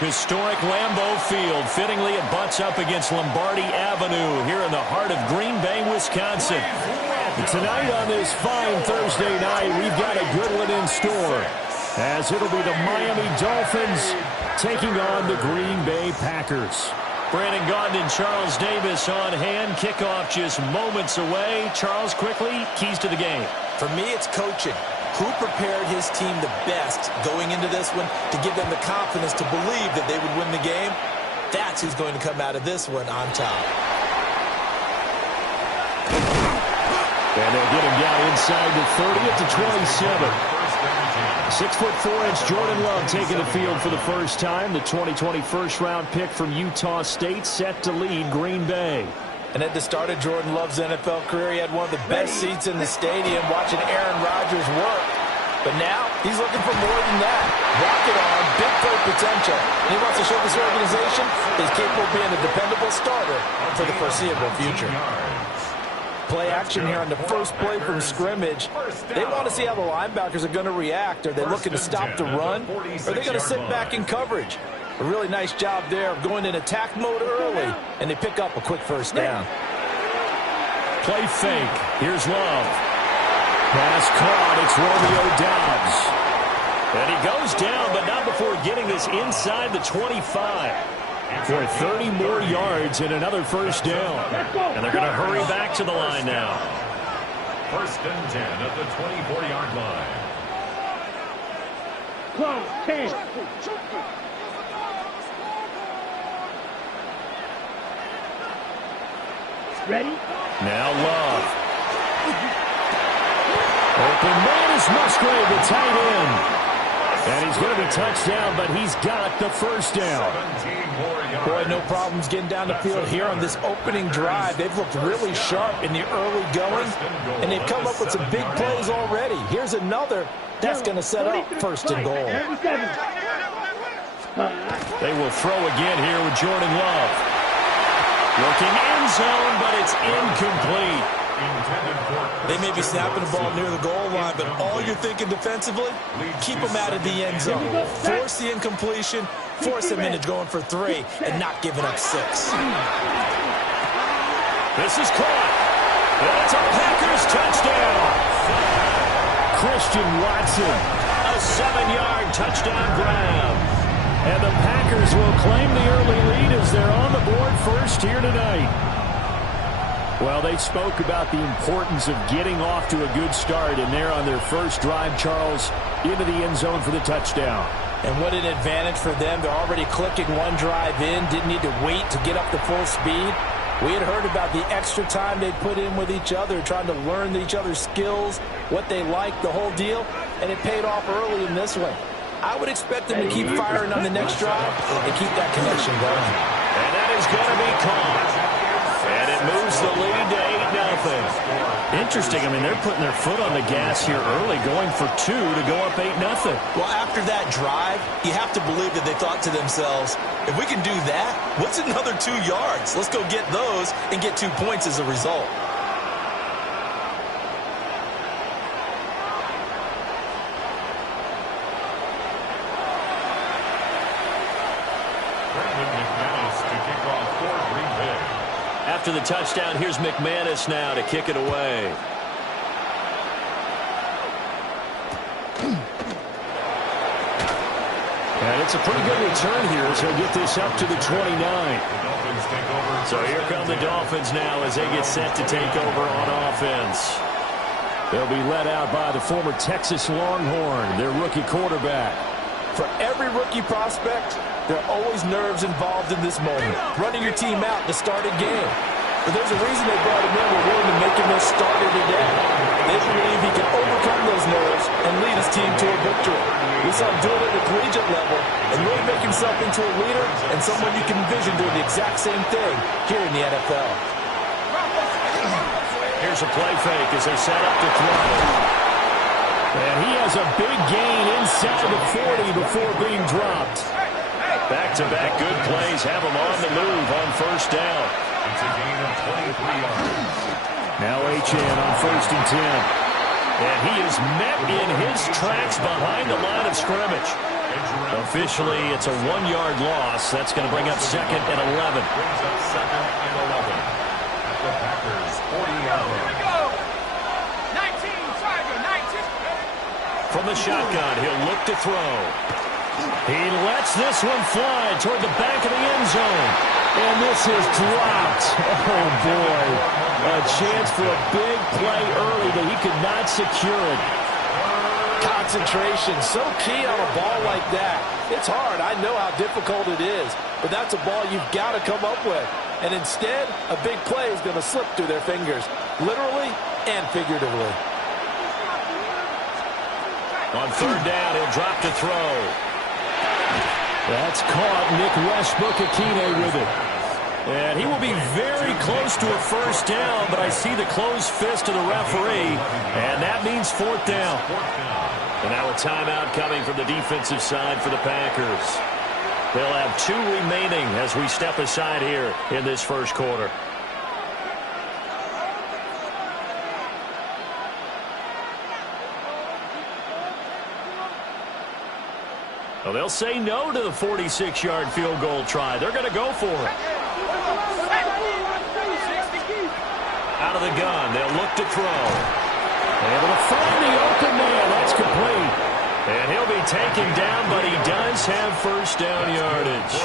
Historic Lambeau Field. Fittingly, it butts up against Lombardi Avenue here in the heart of Green Bay, Wisconsin. Tonight on this fine Thursday night, we've got a good one in store, as it'll be the Miami Dolphins taking on the Green Bay Packers. Brandon Gaudin and Charles Davis on hand. Kickoff just moments away. Charles, quickly, keys to the game. For me, it's coaching. Who prepared his team the best going into this one to give them the confidence to believe that they would win the game? That's who's going to come out of this one on top. And they'll get him down inside the 30 at the 27. 6'4" Jordan Love taking the field for the first time. The 2020 first-round pick from Utah State set to lead Green Bay. And at the start of Jordan Love's NFL career, he had one of the best seats in the stadium watching Aaron Rodgers work. But now he's looking for more than that. Rocket arm, big play potential. And he wants to show this organization he's capable of being a dependable starter for the foreseeable future. Play action here on the first play from scrimmage. They want to see how the linebackers are going to react. Are they looking to stop the run? Or are they going to sit back in coverage? A really nice job there of going in attack mode early, and they pick up a quick first down. Play fake. Here's Love. Pass caught. It's Romeo Doubs. And he goes down, but not before getting this inside the 25. For 30 more yards and another first down. And they're going to hurry back to the line now. First and 10 at the 24-yard line. Close, 10. Ready? Now Love. Open man is Musgrave, the tight end. And he's going to be touchdown, but he's got the first down. Boy, no problems getting down the field here on this opening drive. They've looked really sharp in the early going, and they've come up with some big plays already. Here's another that's going to set up first and goal. They will throw again here with Jordan Love. Looking end zone, but it's incomplete. They may be snapping the ball near the goal line, but all you're thinking defensively, keep them out of the end zone. Force the incompletion, force them into going for 3, and not giving up 6. This is caught. That's a Packers touchdown. Christian Watson, a 7-yard touchdown grab. And the Packers will claim the early lead as they're on the board first here tonight. Well, they spoke about the importance of getting off to a good start, and they're on their first drive, Charles, into the end zone for the touchdown. And what an advantage for them. They're already clicking one drive in, didn't need to wait to get up to full speed. We had heard about the extra time they put in with each other, trying to learn each other's skills, what they like, the whole deal, and it paid off early in this one. I would expect them to keep firing on the next drive and keep that connection going. And that is going to be caught. And it moves the lead to 8-0. Interesting. I mean, they're putting their foot on the gas here early, going for 2 to go up 8-0. Well, after that drive, you have to believe that they thought to themselves, if we can do that, what's another 2 yards? Let's go get those and get 2 points as a result. After the touchdown, here's McManus now to kick it away. And it's a pretty good return here as he'll get this up to the 29. So here come the Dolphins now as they get set to take over on offense. They'll be led out by the former Texas Longhorn, their rookie quarterback. For every rookie prospect, there are always nerves involved in this moment. Running your team out to start a game. But there's a reason they brought him in. We're willing to make him their starter today. They believe he can overcome those nerves and lead his team to a victory. We saw him do it at the collegiate level and really make himself into a leader and someone you can envision doing the exact same thing here in the NFL. Here's a play fake as they set up to throw. And he has a big gain inside the 40 before being dropped. Back-to-back good plays have him on the move on first down. It's a gain of 23 yards. Now H.N. on first and 10. And he is met in his tracks behind the line of scrimmage. Officially, it's a 1-yard loss. That's going to bring up 2nd and 11. Brings up 2nd and 11 at the Packers' 40-yard line. Here we go. 19, Tiger, 19. From the shotgun, he'll look to throw. He lets this one fly toward the back of the end zone. And this is dropped. Oh, boy. A chance for a big play early, but he could not secure it. Concentration, so key on a ball like that. It's hard. I know how difficult it is. But that's a ball you've got to come up with. And instead, a big play is going to slip through their fingers, literally and figuratively. On 3rd down, he'll drop to throw. That's caught. Nick Westbrook-Akine with it. And he will be very close to a 1st down, but I see the closed fist of the referee, and that means 4th down. And now a timeout coming from the defensive side for the Packers. They'll have 2 remaining as we step aside here in this first quarter. Well, they'll say no to the 46-yard field goal try. They're going to go for it. Out of the gun, they'll look to throw. Able to find the open man. That's complete. And he'll be taken down, but he does have 1st down yardage.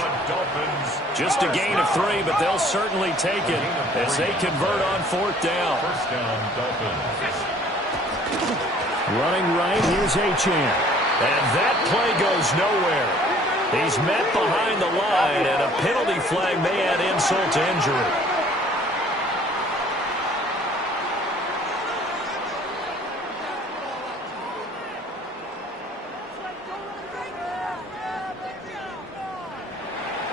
Just a gain of 3, but they'll certainly take it as they convert on 4th down. 1st down, Dolphins. Running right, here's Achane. And that play goes nowhere. He's met behind the line, and a penalty flag may add insult to injury.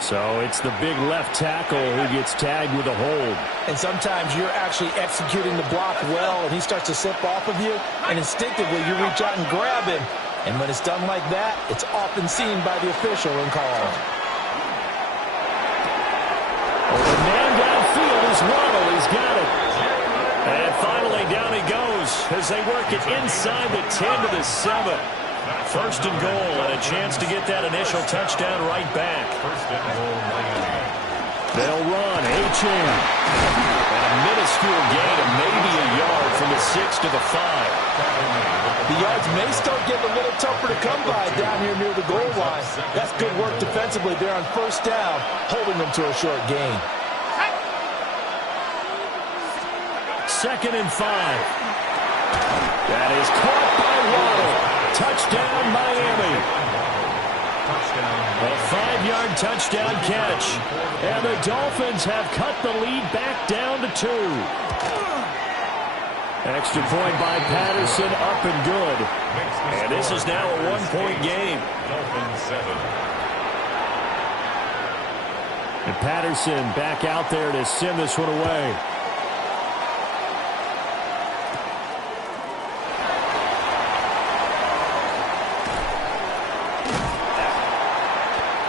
So it's the big left tackle who gets tagged with a hold. And sometimes you're actually executing the block well, and he starts to slip off of you, and instinctively you reach out and grab him. And when it's done like that, it's often seen by the official and called. Oh, the man downfield is Waddle. He's got it. And finally down he goes as they work it inside the 10 to the 7. 1st and goal, and a chance to get that initial touchdown right back. 1st and goal, Miami. They'll run. Achane. And a minuscule gain of maybe a yard from the 6 to the 5. The yards may start getting a little tougher to come by down here near the goal line. That's good work defensively there on 1st down, holding them to a short gain. 2nd and 5. That is caught by Waddle. Touchdown, Miami. A 5-yard touchdown catch. And the Dolphins have cut the lead back down to 2. Extra point by Patterson, up and good. And this is now a 1-point game. Dolphins 7. And Patterson back out there to send this one away.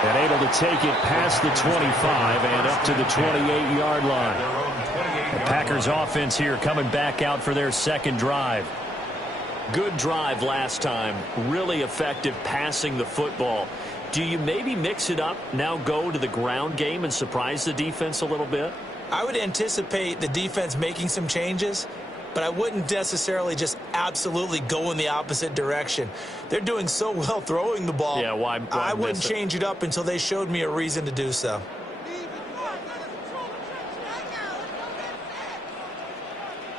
And able to take it past the 25 and up to the 28-yard line. The Packers offense here coming back out for their 2nd drive. Good drive last time. Really effective passing the football. Do you maybe mix it up, now go to the ground game and surprise the defense a little bit? I would anticipate the defense making some changes, but I wouldn't necessarily just absolutely go in the opposite direction. They're doing so well throwing the ball. Yeah, why I wouldn't miss it? change it up until they showed me a reason to do so.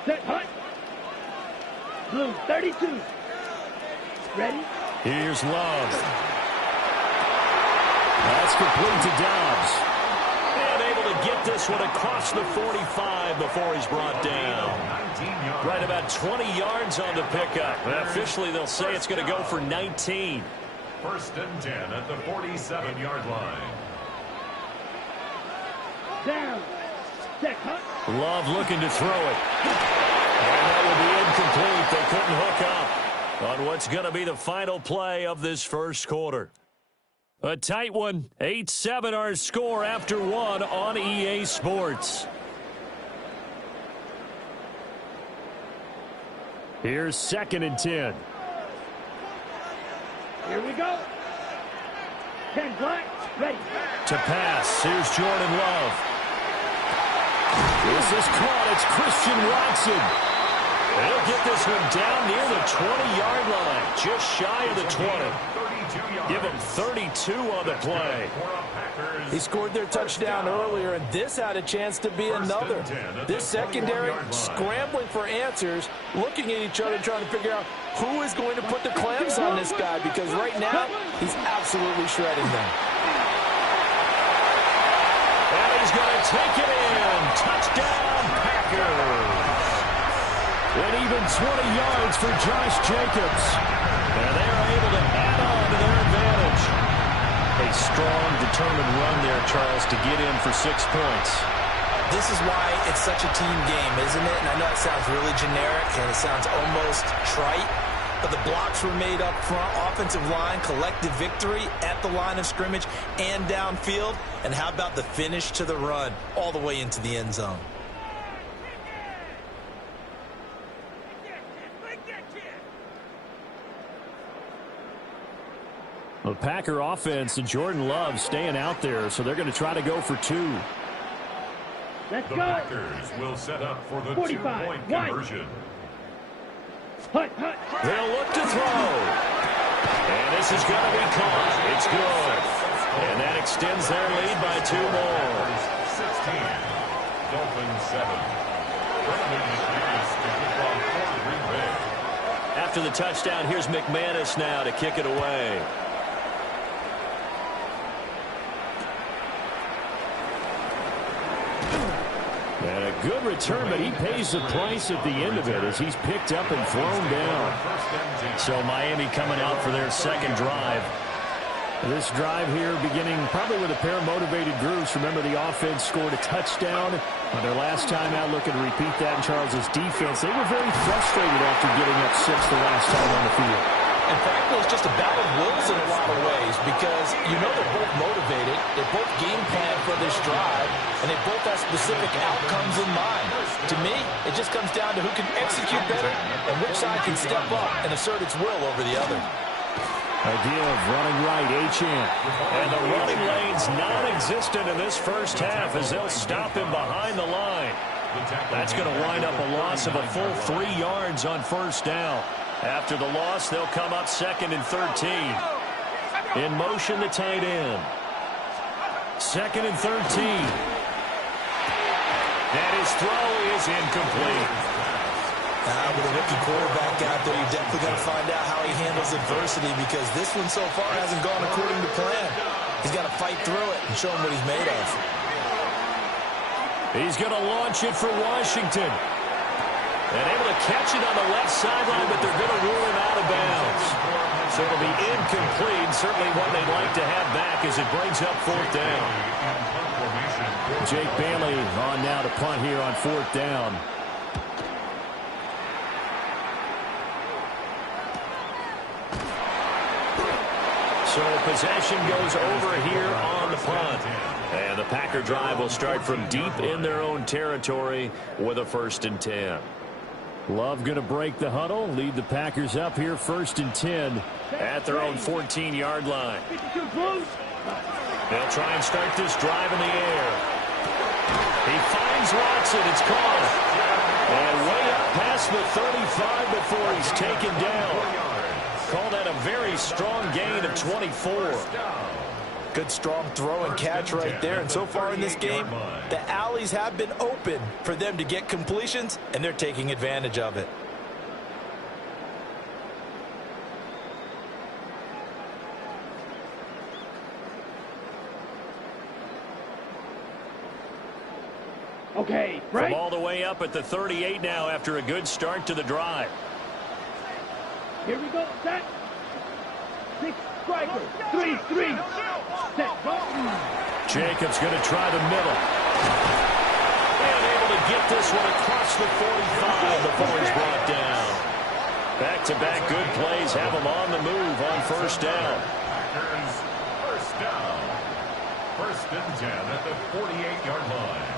Set, hut. Blue 32. Ready? Here's Love. That's complete to Dobbs. And able to get this one across the 45 before he's brought down. Right about 20 yards on the pickup. And officially, they'll say it's going to go for 19. 1st and 10 at the 47-yard line. Down. Set, hut. Love looking to throw it. And that will be incomplete. They couldn't hook up on what's going to be the final play of this first quarter. A tight one. 8-7 our score after 1 on EA Sports. Here's 2nd and 10. Here we go. 10 black, ready. To pass, here's Jordan Love. This is caught. It's Christian Watson. They'll get this one down near the 20-yard line, just shy of the 20. Give them 32 on the play. He scored their touchdown earlier, and this had a chance to be another. This secondary scrambling for answers, looking at each other, trying to figure out who is going to put the clamps on this guy, because right now he's absolutely shredding them. And he's going to take it in. Touchdown, Packers. An even 20 yards for Josh Jacobs. And they are able to add on to their advantage. A strong, determined run there, Charles, to get in for 6 points. This is why it's such a team game, isn't it? And I know it sounds really generic and it sounds almost trite, but the blocks were made up front, offensive line, collective victory at the line of scrimmage and downfield. And how about the finish to the run all the way into the end zone? The Packer offense and Jordan Love staying out there, so they're going to try to go for 2. Let's The go. Packers will set up for the 45, 2-point one. conversion. Hut, hut. They'll look to throw. And this is going to be caught. It's good. And that extends their lead by 2 more. 16. Dolphins 7. Brandon McManus to kick off for Green Bay. After the touchdown, here's McManus now to kick it away. And a good return, but he pays the price at the end of it as he's picked up and thrown down. So Miami coming out for their second drive. This drive here beginning probably with a pair of motivated groups. Remember, the offense scored a touchdown on their last time out. Looking to repeat that in Charles's defense. They were very frustrated after getting up 6 the last time on the field. And frankly, it's just a battle of wills in a lot of ways, because you know they're both motivated, they both game plan for this drive, and they both have specific outcomes in mind. To me, it just comes down to who can execute better and which side can step up and assert its will over the other. A give, running right, Achane. And the running lane's non-existent in this first half as they'll stop him behind the line. That's going to wind up a loss of a full 3 yards on first down. After the loss, they'll come up 2nd and 13. In motion, the tight end. 2nd and 13. And his throw is incomplete. With a rookie quarterback out there, you definitely got to find out how he handles adversity, because this one so far hasn't gone according to plan. He's got to fight through it and show him what he's made of. He's going to launch it for Washington. And able to catch it on the left sideline, but they're going to rule him out of bounds. So it'll be incomplete. Certainly one they'd like to have back as it brings up 4th down. Jake Bailey on now to punt here on 4th down. So possession goes over here on the punt. And the Packer drive will start from deep in their own territory with a 1st and 10. Love going to break the huddle, lead the Packers up here 1st and 10 at their own 14-yard line. They'll try and start this drive in the air. He finds Watson. It's caught. And way up past the 35 before he's taken down. Call that a very strong gain of 24. Good strong throw and catch right there. And so far in this game, the alleys have been open for them to get completions, and they're taking advantage of it. Okay, right. From all the way up at the 38 now after a good start to the drive. Here we go. Set. 6 striker. 3-3. Set. Jacobs going to try the middle. And able to get this one across the 45 before he's brought down. Back-to-back good plays have him on the move on 1st down. Packers 1st down. 1st and 10 at the 48-yard line.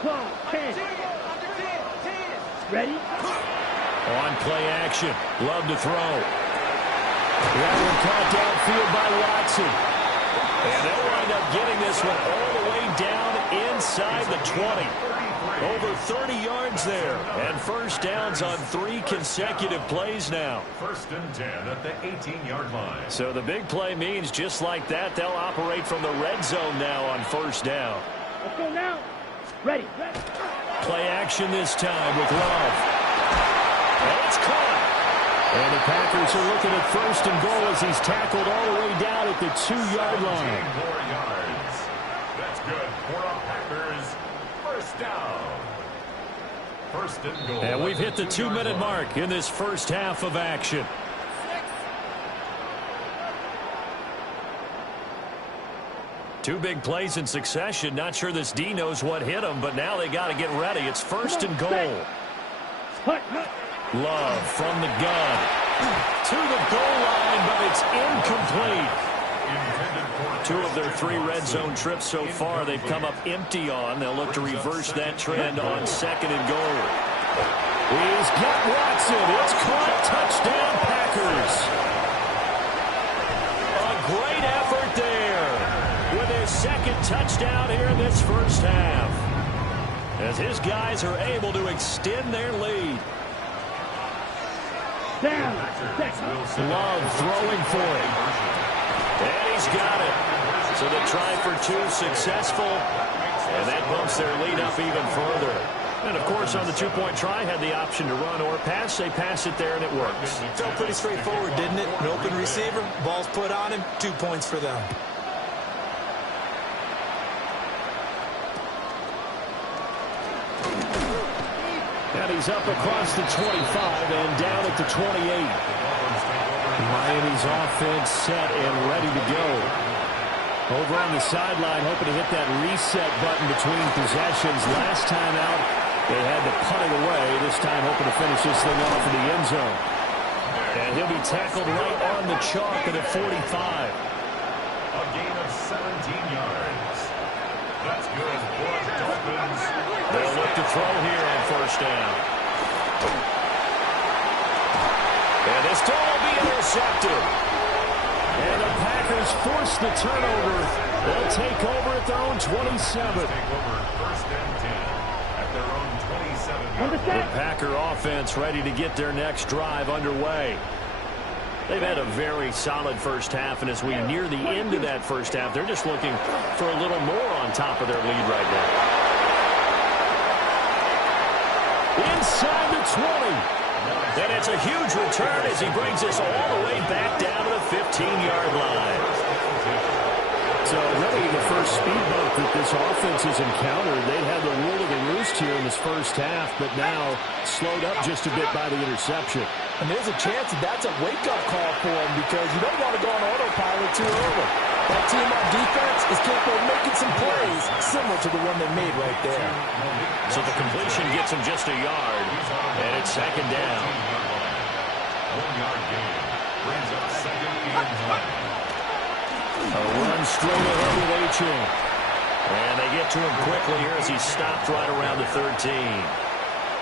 Clock. 10. Ready? On play action. Love to throw. That one caught downfield by Watson. And they'll wind up getting this one all the way down inside the 20. Over 30 yards there. And first downs on 3 consecutive plays now. First and 10 at the 18-yard line. So the big play means just like that, they'll operate from the red zone now on first down. Let's go now. Ready. Play action this time with Love. And it's caught. And the Packers are looking at first and goal as he's tackled all the way down at the 2-yard line. more yards. That's good for our Packers. First down. First and goal. And we've hit the 2-minute mark in this first half of action. Two big plays in succession. Not sure this D knows what hit him, but now they got to get ready. It's first and goal. Love from the gun to the goal line, but it's incomplete. 2 of their 3 red zone trips so far they've come up empty on. They'll look to reverse that trend on second and goal. He's got Watson. It's caught. Touchdown, Packers. A great effort there with his second touchdown here in this first half, as his guys are able to extend their lead. Love throwing for it. And he's got it. So the try for 2 successful, and that bumps their lead up even further. And, of course, on the 2-point try, had the option to run or pass. They pass it there, and it works. Felt pretty straightforward, didn't it? An open receiver, ball's put on him, 2 points for them. And he's up across the 25 and down at the 28. Miami's offense set and ready to go. Over on the sideline, hoping to hit that reset button between possessions. Last time out, they had to punt it away. This time, hoping to finish this thing off in the end zone. And he'll be tackled right on the chalk at the 45. A gain of 17 yards. That's good for the Dolphins. They'll look to throw here on first down. And this ball will be intercepted. And the Packers force the turnover. They'll take over at their own 27. Take over first and 10 at their own 27-yard line. The Packer offense ready to get their next drive underway. They've had a very solid first half, and as we near the end of that first half, they're just looking for a little more on top of their lead right now. Inside the 20. And it's a huge return as he brings us all the way back down to the 15-yard line. So really the first speed bump that this offense has encountered. They had the rule of the roost here in this first half, but now slowed up just a bit by the interception. And there's a chance that that's a wake-up call for him, because you don't want to go on autopilot too early. That team on defense is capable of making some plays similar to the one they made right there. So the completion gets him just a yard, and it's second down. 1-yard gain brings up second and 10. A run straight ahead with Achane. And they get to him quickly here as he's stopped right around the 13.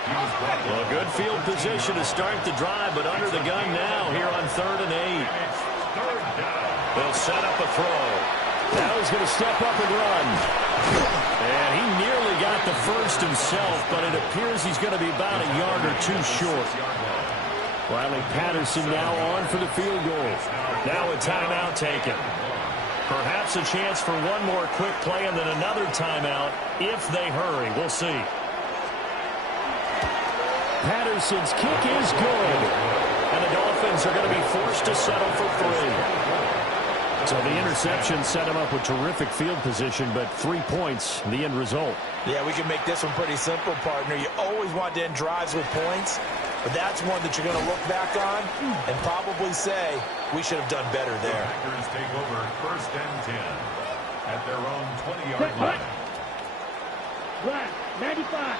Well, good field position to start the drive, but under the gun now here on 3rd and 8. They'll set up a throw. Now he's going to step up and run. And he nearly got the first himself, but it appears he's going to be about a yard or 2 short. Riley Patterson now on for the field goal. Now a timeout taken. Perhaps a chance for one more quick play and then another timeout if they hurry. We'll see. Patterson's kick is good. And the Dolphins are going to be forced to settle for 3. So the interception set him up with terrific field position, but 3 points, the end result. Yeah, we can make this one pretty simple, partner. You always want to end drives with points, but that's one that you're going to look back on and probably say, we should have done better there. The Packers take over first and 10 at their own 20-yard line. Black, 95.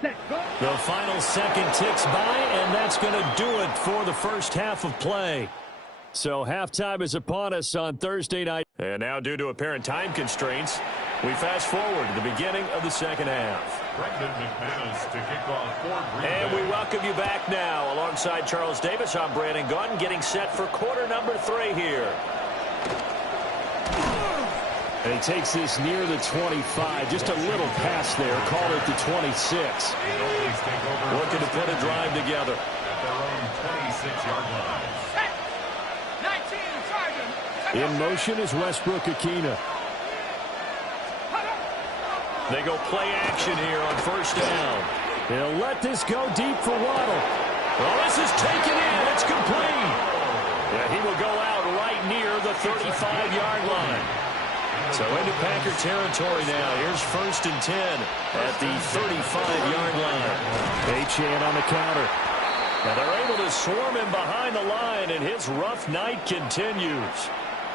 Set, go. The final second ticks by, and that's going to do it for the first half of play. So halftime is upon us on Thursday night. And now, due to apparent time constraints, we fast forward to the beginning of the second half. And we welcome you back now. Alongside Charles Davis, I'm Brandon Gaudin, getting set for quarter number 3 here. And he takes this near the 25. Just a little pass there. Call it the 26. Looking to put a drive together. At their own 26-yard line. In motion is Westbrook Akina. They go play action here on first down. They'll let this go deep for Waddle. Well, this is taken in. It's complete. Yeah, he will go out right near the 35-yard line. So into Packer territory now. Here's first and 10 at the 35-yard line. Achane on the counter. Now they're able to swarm him behind the line, and his rough night continues.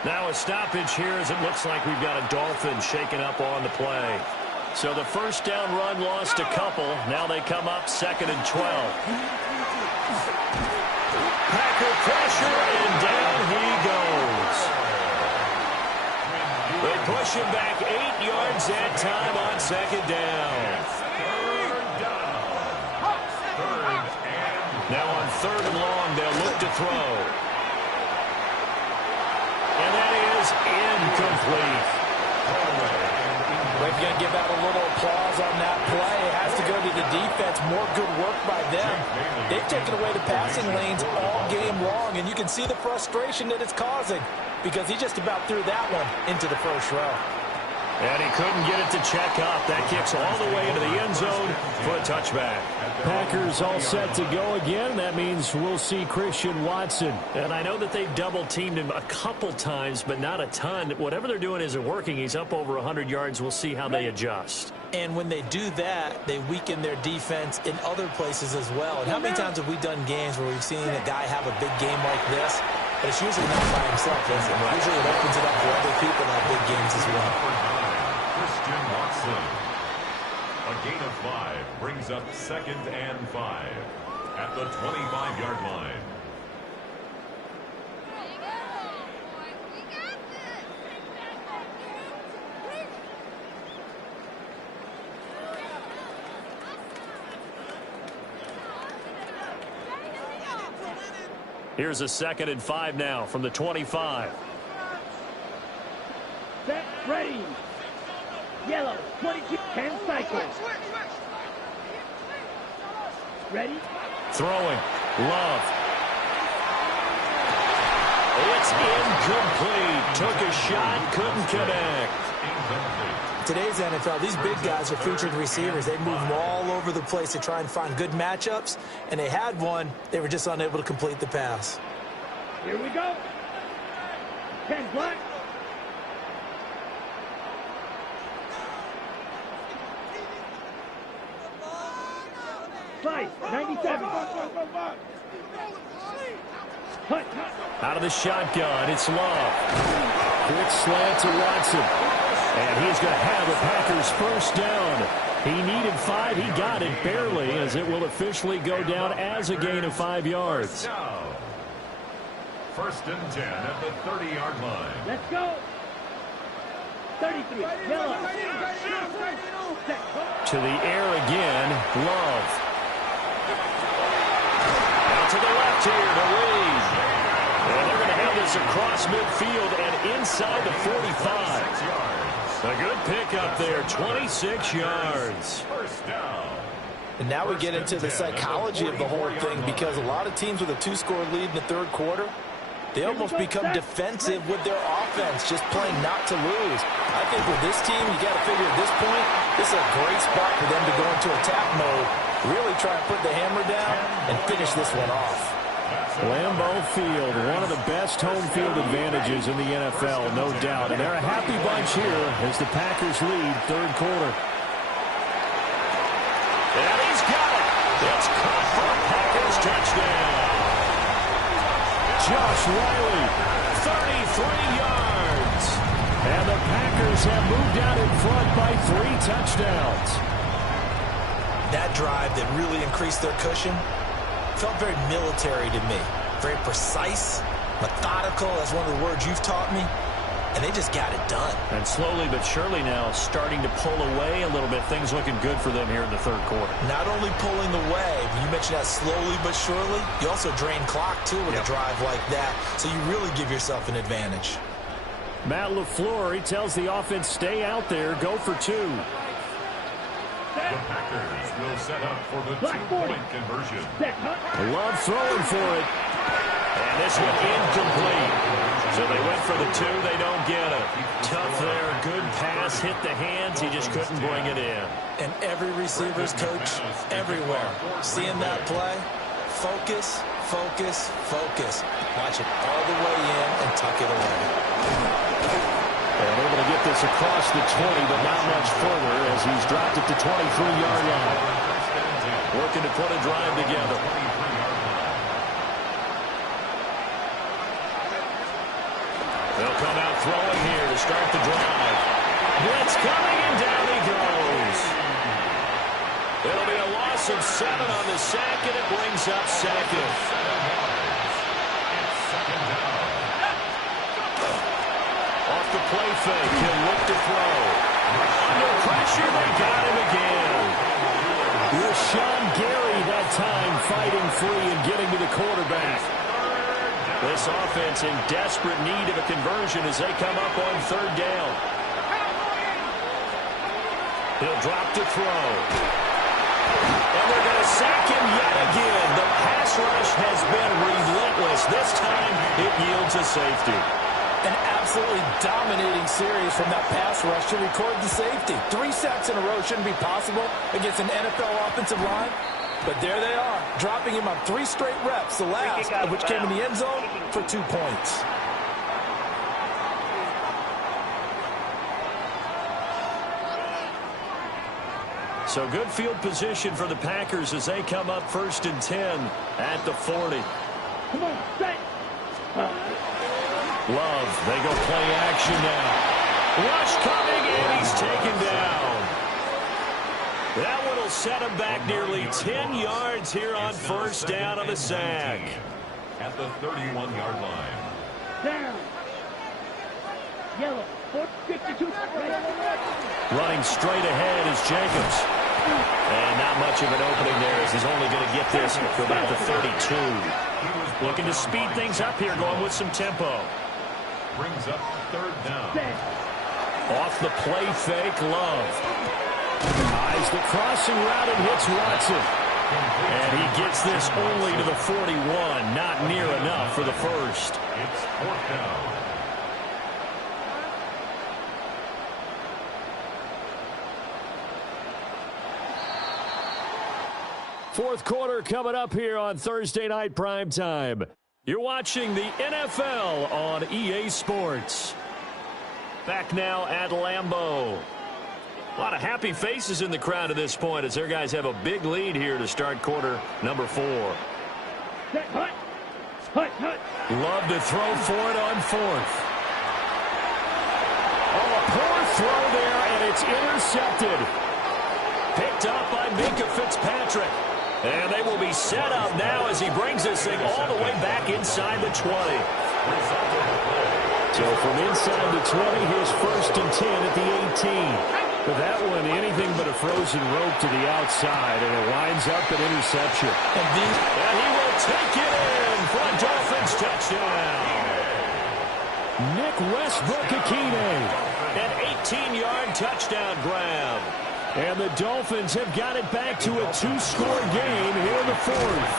Now a stoppage here as it looks like we've got a Dolphin shaken up on the play. So the first down run lost a couple. Now they come up 2nd and 12. Packer pressure, and down he goes. They push him back 8 yards that time on 2nd down. Now on 3rd and long, they'll look to throw. And that is incomplete. We're going to give out a little applause on that play. It has to go to the defense. More good work by them. They've taken away the passing lanes all game long, and you can see the frustration that it's causing because he just about threw that one into the first row. And he couldn't get it to check up. That kicks all the way into the end zone for a touchback. Packers all set to go again. That means we'll see Christian Watson. And I know that they've double-teamed him a couple times, but not a ton. Whatever they're doing isn't working. He's up over 100 yards. We'll see how they adjust. And when they do that, they weaken their defense in other places as well. And how many times have we done games where we've seen a guy have a big game like this? But it's usually not by himself, is it? Usually it opens it up for other people to have big games as well. Christian Watson. A gain of 5 brings up 2nd and 5 at the 25-yard line. Here's a 2nd and 5 now from the 25. Set, ready. Yellow, 22, 10 cycles. Ready? Throwing. Love. It's incomplete. Took a shot, couldn't connect. Today's NFL, these big guys are featured receivers. They move all over the place to try and find good matchups, and they had one. They were just unable to complete the pass. Here we go. 10 black. Slice, 97. Hut. Out of the shotgun, it's Love. Quick slant to Watson. And he's going to have the Packers first down. He needed 5. He got it barely, as it will officially go down as a gain of 5 yards. First and 10 at the 30-yard line. Let's go. 33, yellow. To the air again, Love. Out to the left here to Reed. And they're going to have this across midfield and inside the 45. A good pickup there, 26 yards. First down. And now we get into the psychology of the whole thing, because a lot of teams with a 2-score lead in the third quarter, they almost become defensive with their offense, just playing not to lose. I think with this team, you got to figure at this point, this is a great spot for them to go into attack mode, really try and put the hammer down and finish this one off. Lambeau Field, one of the best home field advantages in the NFL, no doubt. And they're a happy bunch here as the Packers lead third quarter. And he's got it. It's caught for a Packers touchdown. Josh Riley, 33 yards. And the Packers have moved out in front by 3 touchdowns. That drive that really increased their cushion felt very military to me. Very precise, methodical, that's one of the words you've taught me. and they just got it done. And slowly but surely now starting to pull away a little bit. Things looking good for them here in the third quarter. Not only pulling away, you mentioned that slowly but surely, you also drain clock, too, with a drive like that. So you really give yourself an advantage. Matt LaFleur, he tells the offense, stay out there, go for two. The Packers will set up for the two-point conversion. Love throwing for it. And this one incomplete. So they went for the two. They don't get it. Tough there. Good pass. Hit the hands. He just couldn't bring it in. And every receiver's coach everywhere. Seeing that play, focus, focus, focus. Watch it all the way in and tuck it away. And able to get this across the 20, but not much further as he's dropped it to 23-yard line. Working to put a drive together. They'll come out throwing here to start the drive. Blitz coming, and down he goes. It'll be a loss of 7 on the sack, and it brings up second. Off the play fake, he'll look to throw. Under pressure, they got him again. Rashawn Gary that time fighting free and getting to the quarterback. This offense in desperate need of a conversion as they come up on third down. He'll drop to throw. And they're going to sack him yet again. The pass rush has been relentless. This time it yields a safety. An absolutely dominating series from that pass rush to record the safety. 3 sacks in a row shouldn't be possible against an NFL offensive line. But there they are, dropping him on 3 straight reps, the last of which came in the end zone for 2 points. So good field position for the Packers as they come up 1st and 10 at the 40. Come on, set. Love, they go play action now. Rush coming in, he's taken down. That one will set him back nearly 10 yards here on 1st down on the sack. At the 31-yard line. Down. Yellow. 52. Running straight ahead is Jacobs. And not much of an opening there as he's only going to get this to about the 32. Looking to speed things up here, going with some tempo. Brings up 3rd down. Off the play fake, Love. Eyes the crossing route and hits Watson. And he gets this only to the 41. Not near enough for the first. It's 4th down. Fourth quarter coming up here on Thursday Night Primetime. You're watching the NFL on EA Sports. Back now at Lambeau. A lot of happy faces in the crowd at this point as their guys have a big lead here to start quarter number 4. Hut. Love to throw for it on 4th. Oh, a poor throw there, and it's intercepted. Picked up by Minka Fitzpatrick. And they will be set up now as he brings this thing all the way back inside the 20. So from inside the 20, here's 1st and 10 at the 18. But that one, anything but a frozen rope to the outside, and it winds up an interception. And he will take it in for a Dolphins touchdown. Nick Westbrook-Akine. An 18-yard touchdown grab. And the Dolphins have got it back to a 2-score game here in the 4th.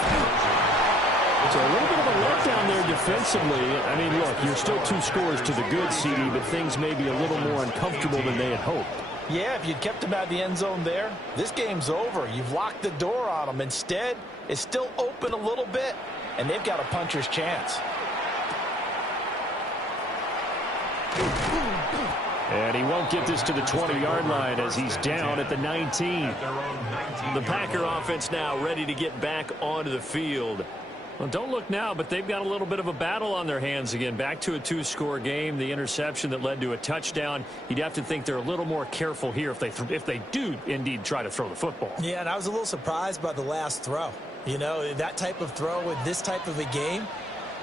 So a little bit of a letdown there defensively. I mean, look, you're still 2 scores to the good, CD, but things may be a little more uncomfortable than they had hoped. Yeah, if you'd kept him out of the end zone there, this game's over. You've locked the door on him. Instead, it's still open a little bit, and they've got a puncher's chance. And he won't get this to the 20-yard line as he's down at the 19. The Packer offense now ready to get back onto the field. Well, don't look now, but they've got a little bit of a battle on their hands again. Back to a 2-score game. The interception that led to a touchdown. You'd have to think they're a little more careful here if they do indeed try to throw the football. Yeah, and I was a little surprised by the last throw. You know, that type of throw with this type of a game,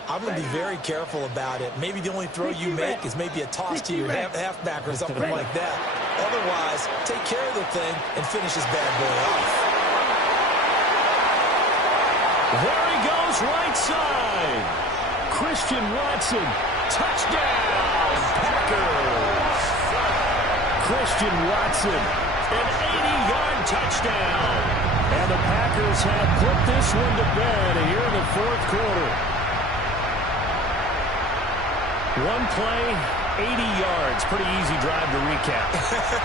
I'm going to be very careful about it. Maybe the only throw you make is maybe a toss to your halfback or something like that. Otherwise, take care of the thing and finish this bad boy off. There he goes, right side. Christian Watson, touchdown, Packers. Christian Watson, an 80-yard touchdown. And the Packers have put this one to bed here in the fourth quarter. One play, 80 yards. Pretty easy drive to recap.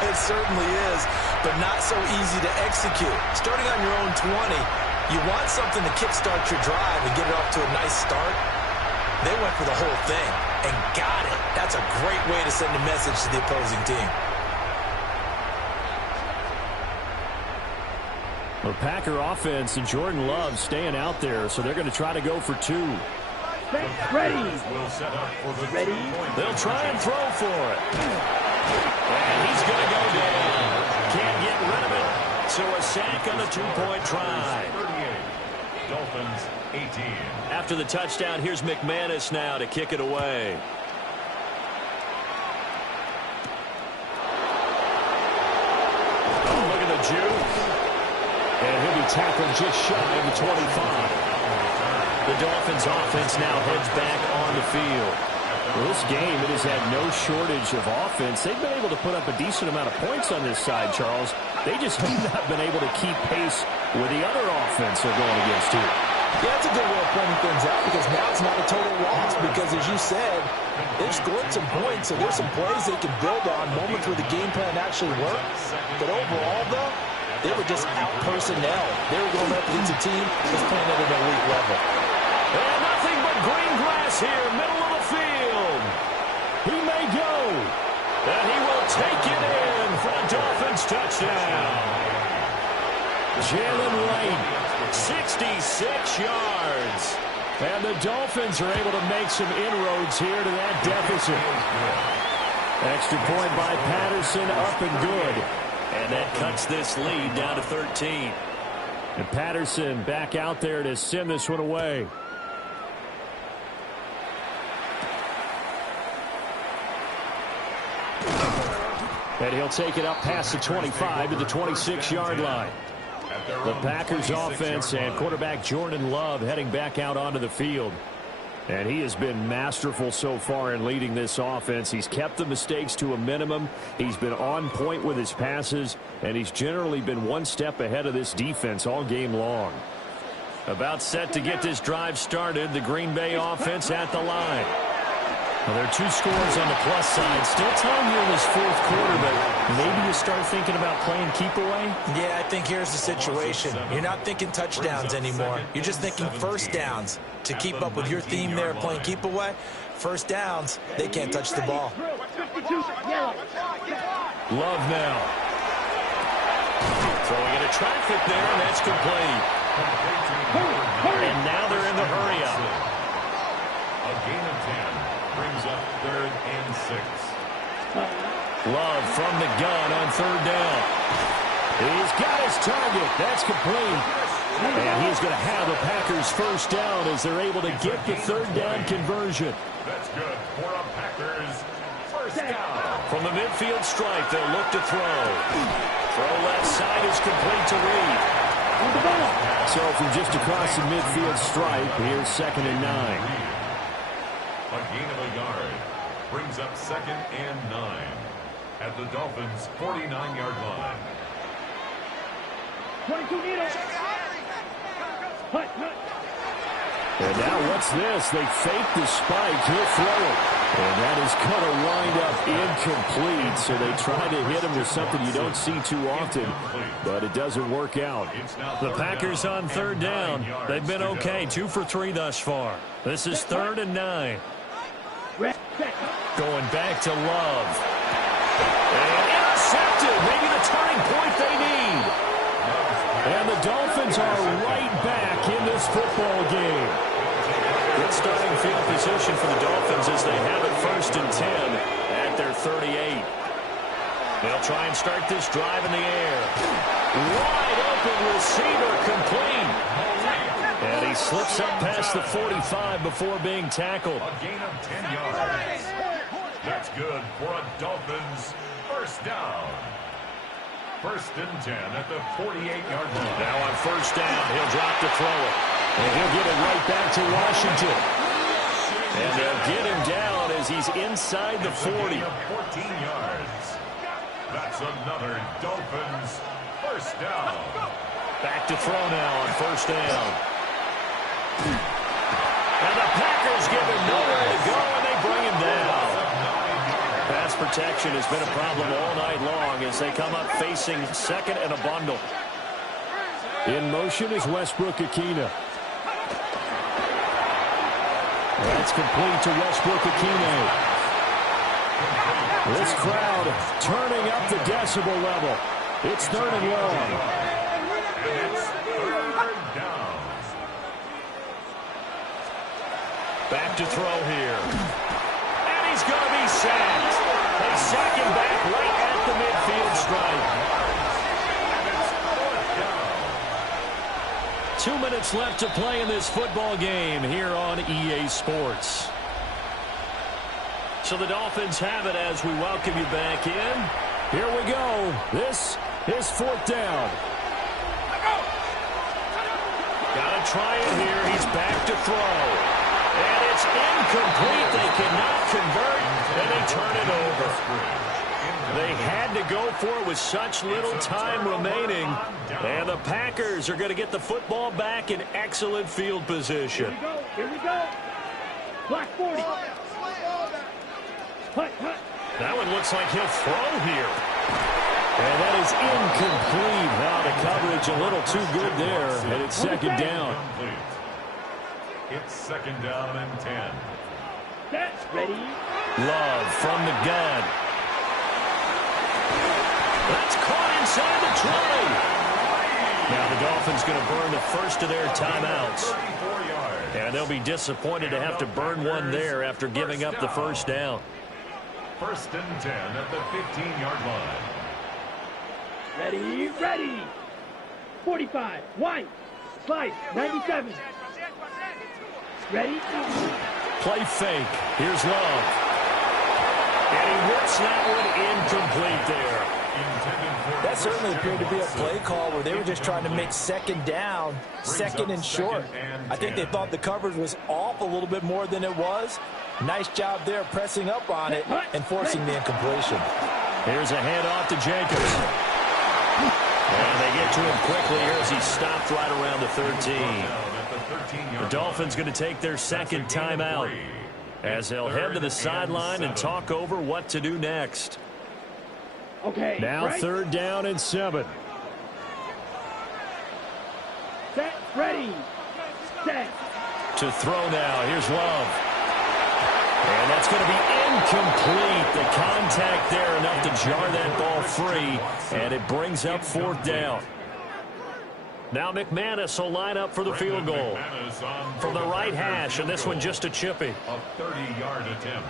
It certainly is, but not so easy to execute. Starting on your own 20, you want something to kickstart your drive and get it off to a nice start. They went for the whole thing and got it. That's a great way to send a message to the opposing team. The Packer offense and Jordan Love staying out there, so they're going to try to go for two. Ready. Ready. They'll try and throw for it. And he's going to go down. Can't get rid of it. So a sack on the two-point try. 38. Dolphins 18. After the touchdown, here's McManus now to kick it away. Oh, look at the juke. And he'll be tackled just shy of the 25. The Dolphins offense now heads back on the field. Well, this game, it has had no shortage of offense. They've been able to put up a decent amount of points on this side, Charles. They just have not been able to keep pace with the other offense they're going against here. Yeah, that's a good way of pointing things out because now it's not a total loss because, as you said, they've scored some points, so there's some plays they can build on, moments where the game plan actually worked. But overall, though, they were just out-personnel. They were going up against a team that's playing at an elite level. And nothing but green grass here, middle of the field. He may go. And he will take it in for a Dolphins touchdown. Jalen Wright, 66 yards. And the Dolphins are able to make some inroads here to that deficit. Extra point by Patterson, up and good. And that cuts this lead down to 13. And Patterson back out there to send this one away. And he'll take it up past the 25 to the 26-yard line. The Packers offense and quarterback Jordan Love heading back out onto the field. And he has been masterful so far in leading this offense. He's kept the mistakes to a minimum. He's been on point with his passes. And he's generally been one step ahead of this defense all game long. About set to get this drive started. The Green Bay offense at the line. Well, there are two scores on the plus side. Still time here in this fourth quarter, but maybe you start thinking about playing keep away? Yeah, I think here's the situation. You're not thinking touchdowns anymore. You're just thinking first downs. To keep up with your theme there, playing keep away, first downs, they can't touch the ball. Love now. Throwing into traffic there, and that's complete. And now they're in the hurry up. A gain of 10 brings up 3rd and 6. Love from the gun on 3rd down. He's got his target. That's complete. And he's going to have the Packers first down as they're able to get the 3rd down conversion. That's good for a Packers first down. From the midfield stripe, they'll look to throw. Throw left side is complete to Reed. So from just across the midfield stripe, here's 2nd and 9. A gain of a yard brings up 2nd and 9 at the Dolphins' 49-yard line. 22 meters. And now what's this? They fake the spike. He'll throw it. And that is going to wind up incomplete. So they try to hit him with something you don't see too often, but it doesn't work out. The Packers on 3rd down. They've been okay. 2 for 3 thus far. This is 3rd and 9. Going back to Love. And intercepted. Maybe the turning point they need. And the Dolphins are right back in this football game. Good starting field position for the Dolphins as they have it 1st and 10 at their 38. They'll try and start this drive in the air. Wide open receiver complete. And he he slips up past the 45 before being tackled. A gain of 10 yards. That's good for a Dolphins first down. 1st and 10 at the 48-yard line. Now on first down, he'll drop to throw it. And he'll get it right back to Washington. And they'll get him down as he's inside the 40. 14 yards. That's another Dolphins first down. Back to throw now on first down. And the Packers give him nowhere to go, and they bring him down. Pass protection has been a problem all night long as they come up facing second and a bundle. In motion is Westbrook-Ikhine. That's complete to Westbrook-Ikhine. This crowd turning up the decibel level. It's 3rd and long. It's 3rd down. Back to throw here. And he's going to be sacked. They sack him back right at the midfield stripe. 2 minutes left to play in this football game here on EA Sports. So the Dolphins have it as we welcome you back in. Here we go. This is 4th down. Got to try it here. He's back to throw. And it's incomplete. They cannot convert, and they turn it over. They had to go for it with such little time remaining. And the Packers are going to get the football back in excellent field position. Here we go. Black 40. Hut. That one looks like he'll throw here. And that is incomplete. Now the coverage a little too good there, and it's 2nd down. It's 2nd down and 10. That's ready. Love from the gun. That's caught inside the 20. Now the Dolphins going to burn the first of their timeouts. 34 yards. And they'll be disappointed to have to burn one there after giving up the first down. 1st and 10 at the 15-yard line. Ready. 45. White. Slice. 97. Ready? Play fake. Here's Love. And he whips that one incomplete there. That certainly appeared to be a play call where they were just trying to make 2nd down, 2nd and short. I think they thought the coverage was off a little bit more than it was. Nice job there pressing up on it and forcing the incompletion. Here's a handoff to Jacobs. And they get to him quickly here as he stopped right around the 13. The Dolphins going to take their 2nd timeout as they'll head to the sideline and talk over what to do next. Okay. Now right. 3rd down and 7. Set. Ready. Set. To throw now. Here's Love. And that's going to be incomplete. The contact there enough to jar that ball free, and it brings up 4th down. Now McManus will line up for the field goal from the right hash, and this one just a chippy. A 30-yard attempt.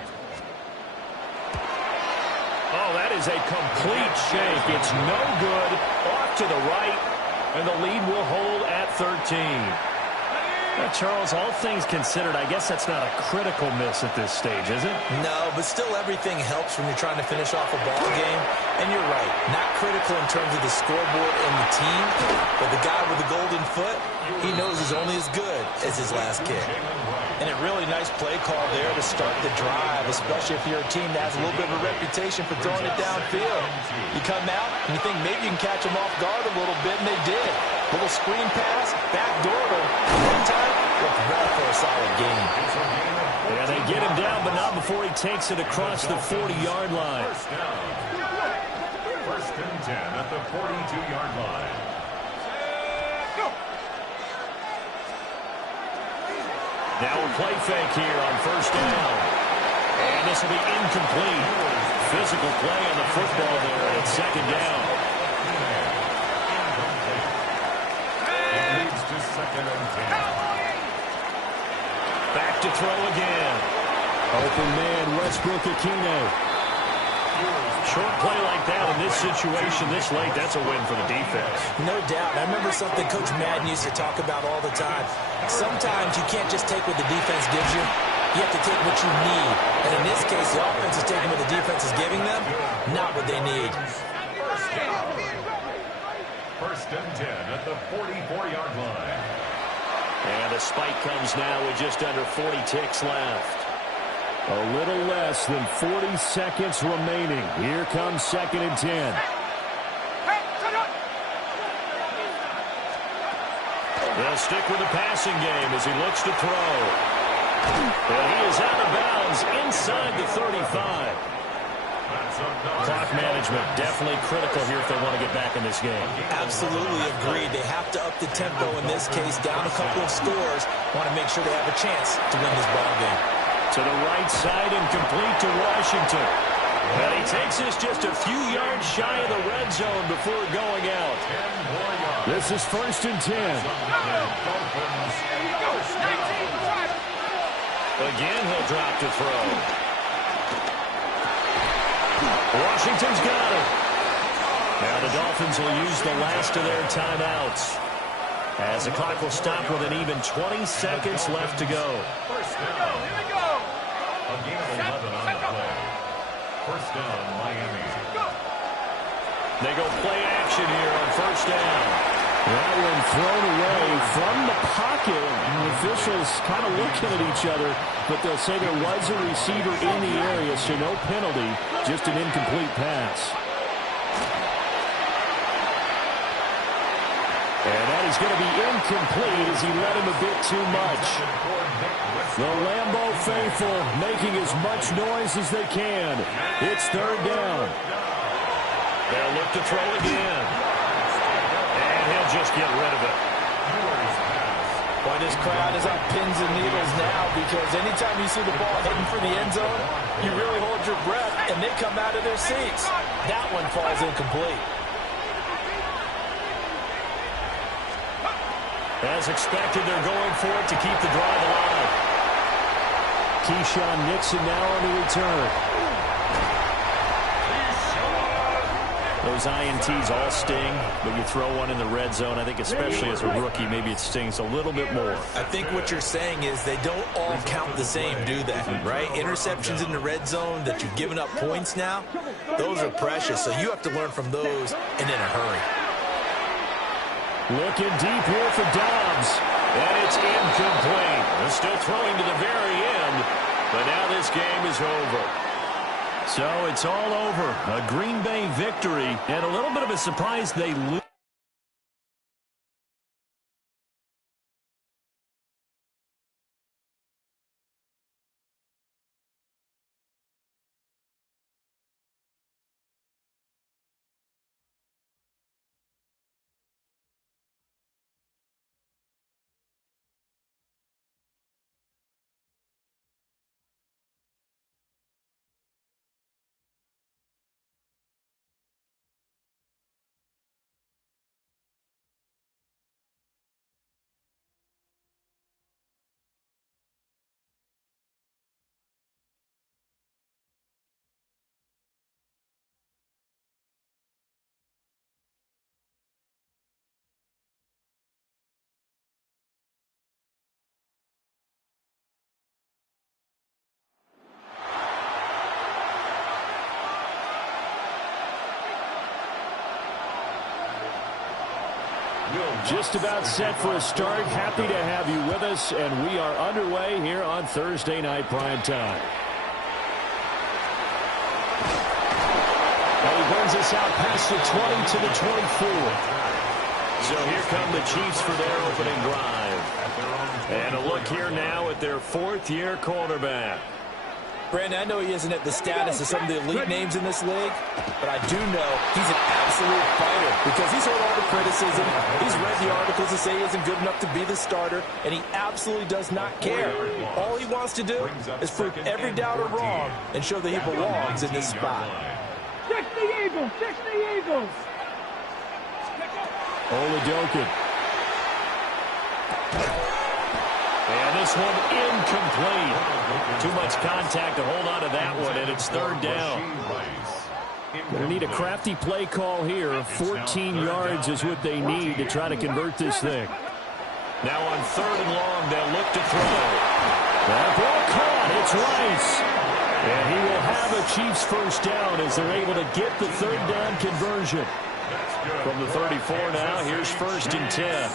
Oh, that is a complete shake. It's no good. Off to the right, and the lead will hold at 13. Charles, all things considered, I guess that's not a critical miss at this stage, is it? No, but still everything helps when you're trying to finish off a ball game. And you're right, not critical in terms of the scoreboard and the team, but the guy with the golden foot, he knows he's only as good as his last kick. And a really nice play call there to start the drive, especially if you're a team that has a little bit of a reputation for throwing it downfield. You come out and you think maybe you can catch them off guard a little bit, and they did. Little screen pass, backdoor, one time, looked well for a solid game. Yeah, they get him down, but not before he takes it across the 40-yard line. 1st and 10 at the 42-yard line. Now a play fake here on first down. And this will be incomplete. Physical play on the football there at 2nd down. It leads to 2nd and 10. Back to throw again. Open man, Westbrook-Ikhine. Short play like that in this situation this late, that's a win for the defense. No doubt. I remember something Coach Madden used to talk about all the time. Sometimes you can't just take what the defense gives you. You have to take what you need. And in this case, the offense is taking what the defense is giving them, not what they need. First and 10 at the 44-yard line. And the spike comes now with just under 40 ticks left. A little less than 40 seconds remaining. Here comes 2nd and 10. They'll stick with the passing game as he looks to throw. And he is out of bounds inside the 35. Clock management definitely critical here if they want to get back in this game. Absolutely agreed. They have to up the tempo in this case, down a couple of scores. Want to make sure they have a chance to win this ball game. To the right side and complete to Washington. And he takes this just a few yards shy of the red zone before going out. This is 1st and 10. Again, he'll drop to throw. Washington's got it. Now the Dolphins will use the last of their timeouts, as the clock will stop with an even 20 seconds left to go. First down. A gain of 11 on the play. First down, Miami. They go play action here on 1st down. That one thrown away from the pocket. The officials kind of looking at each other, but they'll say there was a receiver in the area, so no penalty, just an incomplete pass. And that is going to be incomplete as he led him a bit too much. The Lambeau faithful making as much noise as they can. It's 3rd down. They'll look to throw again. And he'll just get rid of it. Boy, this crowd is on pins and needles now, because anytime you see the ball heading for the end zone, you really hold your breath, and they come out of their seats. That one falls incomplete. As expected, they're going for it to keep the drive alive. Keyshawn Nixon now on the return. Those INTs all sting, but you throw one in the red zone, I think especially as a rookie, maybe it stings a little bit more. I think what you're saying is they don't all count the same, do they? Right? Interceptions in the red zone that you've given up points now, those are precious, so you have to learn from those and in a hurry. Looking deep here for Dobbs. And it's incomplete. They're still throwing to the very end, but now this game is over. So it's all over. A Green Bay victory, and a little bit of a surprise they lose. Just about set for a start. Happy to have you with us, and we are underway here on Thursday Night Prime Time. And he brings us out past the 20 to the 24. So here come the Chiefs for their opening drive. And a look here now at their 4th-year quarterback. Brandon, I know he isn't at the status of some of the elite names in this league, but I do know he's an absolute fighter because he's heard all the criticism. He's read the articles that say he isn't good enough to be the starter, and he absolutely does not care. All he wants to do is prove every doubter wrong and show that he belongs in this spot. Fix the Eagles! Fix the Eagles! Oladokin. And this one incomplete. Too much contact to hold on to that one, and it's 3rd down. Going to need a crafty play call here. 14 yards is what they need to try to convert this thing. Now on 3rd and long, they'll look to throw. That ball caught. It's Rice. And he will have a Chiefs first down as they're able to get the 3rd down conversion. From the 34 now, here's 1st and 10.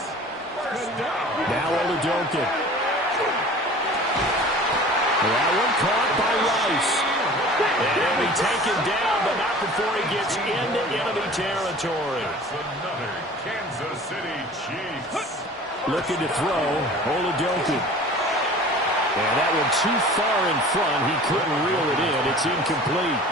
Now Oladokun. That one caught by Rice. And he'll be taken down, but not before he gets into enemy territory. That's another Kansas City Chiefs. Looking to throw, Oladokun. And that one too far in front. He couldn't reel it in. It's incomplete.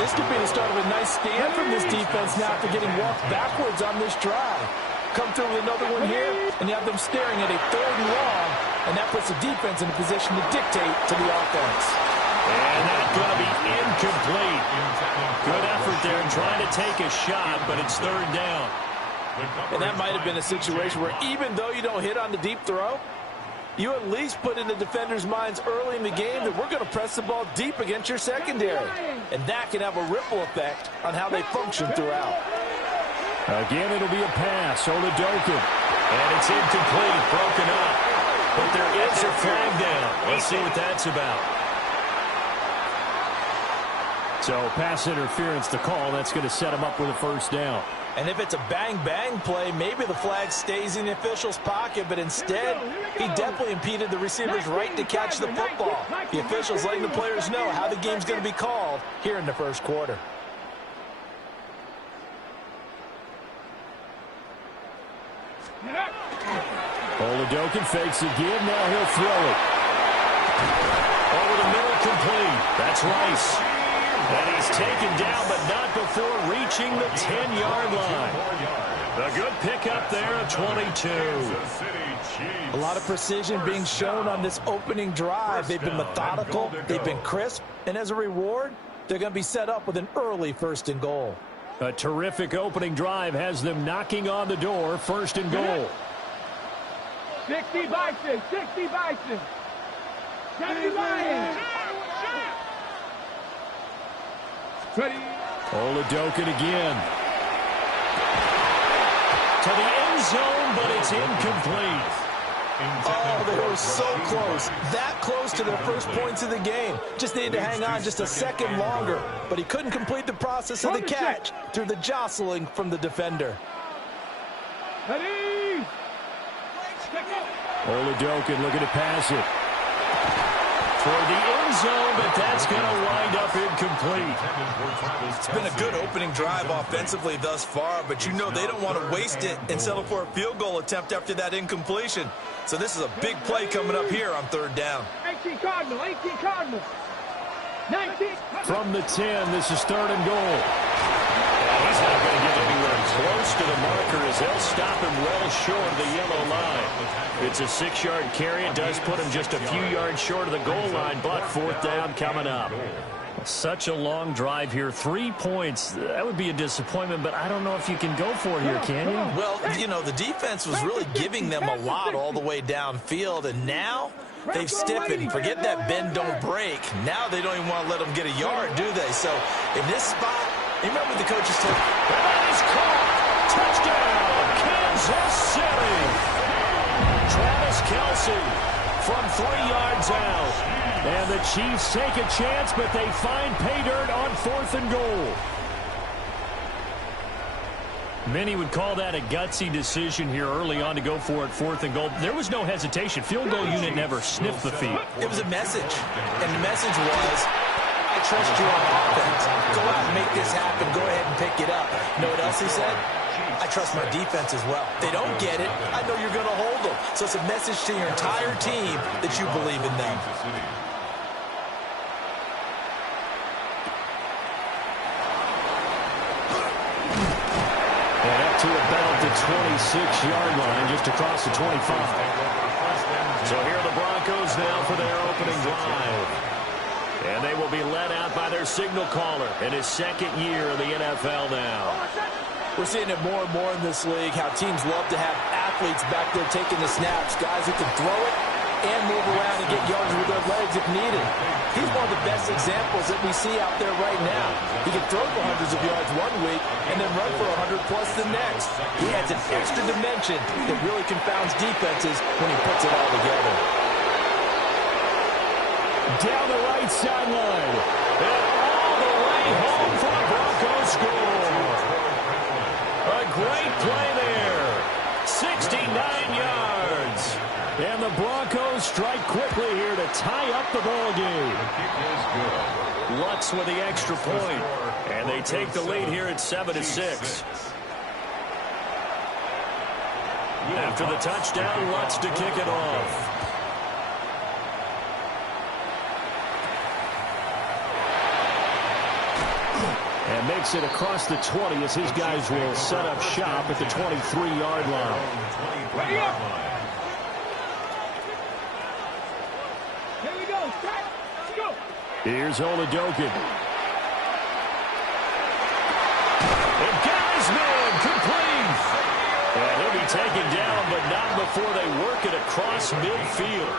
This could be the start of a nice stand from this defense now after getting walked backwards on this drive. Come through with another one here, and you have them staring at a 3rd and long, and that puts the defense in a position to dictate to the offense. And that's going to be incomplete. Good effort there trying to take a shot, but it's 3rd down. And that might have been a situation where even though you don't hit on the deep throw, you at least put in the defenders' minds early in the game that we're going to press the ball deep against your secondary. And that can have a ripple effect on how they function throughout. Again, it'll be a pass. Oladokun. And it's incomplete, broken up. But there is a flag down. Let's see what that's about. So pass interference to call. That's going to set him up with a 1st down. And if it's a bang-bang play, maybe the flag stays in the official's pocket, but instead, he definitely impeded the receiver's right to catch the football. The official's letting the players know how the game's going to be called here in the 1st quarter. Oladokun fakes a give. Now he'll throw it. Over the middle, complete. That's Rice. And he's taken down, but not before reaching the 10-yard line. A good pickup there at 22. A lot of precision being shown on this opening drive. They've been methodical, they've been crisp, and as a reward, they're going to be set up with an early 1st and goal. A terrific opening drive has them knocking on the door. 1st and goal. 60 Bison, 60 Bison. 70 Lions. Oladokun again. To the end zone, but it's incomplete. Oh, they were so close. That close to their first points of the game. Just needed to hang on just a second longer. But he couldn't complete the process of the catch through the jostling from the defender. Oladokun looking to pass it. Toward the end zone, but that's going to wind up incomplete. It's been a good opening drive offensively thus far, but you know they don't want to waste it and settle for a field goal attempt after that incompletion. So this is a big play coming up here on 3rd down. 18 Cardinal, 18 Cardinal. 19. From the 10, this is 3rd and goal. He's not going to get anywhere close to the marker as they'll stop him well short of the yellow line. It's a 6-yard carry. It does put him just a few yards short of the goal line, but 4th down coming up. Such a long drive here. 3 points. That would be a disappointment, but I don't know if you can go for it here, can you? Well, you know, the defense was really giving them a lot all the way downfield, and now they've stiffened. Forget that bend, don't break. Now they don't even want to let them get a yard, do they? So in this spot, remember the coaches told that is caught. Touchdown, Kansas City. Travis Kelce from 3 yards out. And the Chiefs take a chance, but they find pay dirt on 4th and goal. Many would call that a gutsy decision here early on to go for it 4th and goal. There was no hesitation. Field goal unit never sniffed the field. It was a message, and the message was, I trust you on offense. Go out and make this happen. Go ahead and pick it up. You know what else he said? I trust my defense as well. If they don't get it, I know you're going to hold them. So it's a message to your entire team that you believe in them. And up to about the 26-yard line, just across the 25. So here are the Broncos now for their opening drive. And they will be led out by their signal caller in his 2nd year in the NFL now. We're seeing it more and more in this league, how teams love to have athletes back there taking the snaps, guys who can throw it and move around and get yards with their legs if needed. He's one of the best examples that we see out there right now. He can throw for hundreds of yards one week and then run for 100 plus the next. He adds an extra dimension that really confounds defenses when he puts it all together. Down the right sideline. And all the way home for the Broncos score. A great play there. 69 yards. And the Broncos strike quickly here to tie up the ball game. Lutz with the extra point. And they take the lead here at 7-6. After the touchdown, Lutz to kick it off. And makes it across the 20 as his guys will set up shop at the 23-yard line. Ready up. Here we go. Start. Let's go. Here's Oladokin. And got his man complete. And he'll be taken down, but not before they work it across midfield.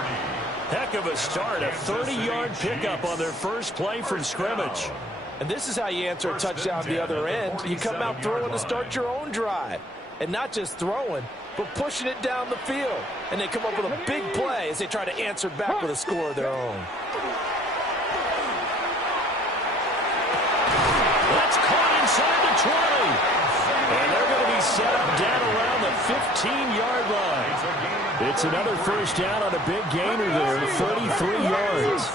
Heck of a start. A 30-yard pickup on their first play from scrimmage. And this is how you answer a touchdown at the other end. You come out throwing to start your own drive. And not just throwing, but pushing it down the field. And they come up with a big play as they try to answer back with a score of their own. That's caught inside the 20. And they're going to be set up down around the 15-yard line. It's another first down on a big gainer there, 33 yards.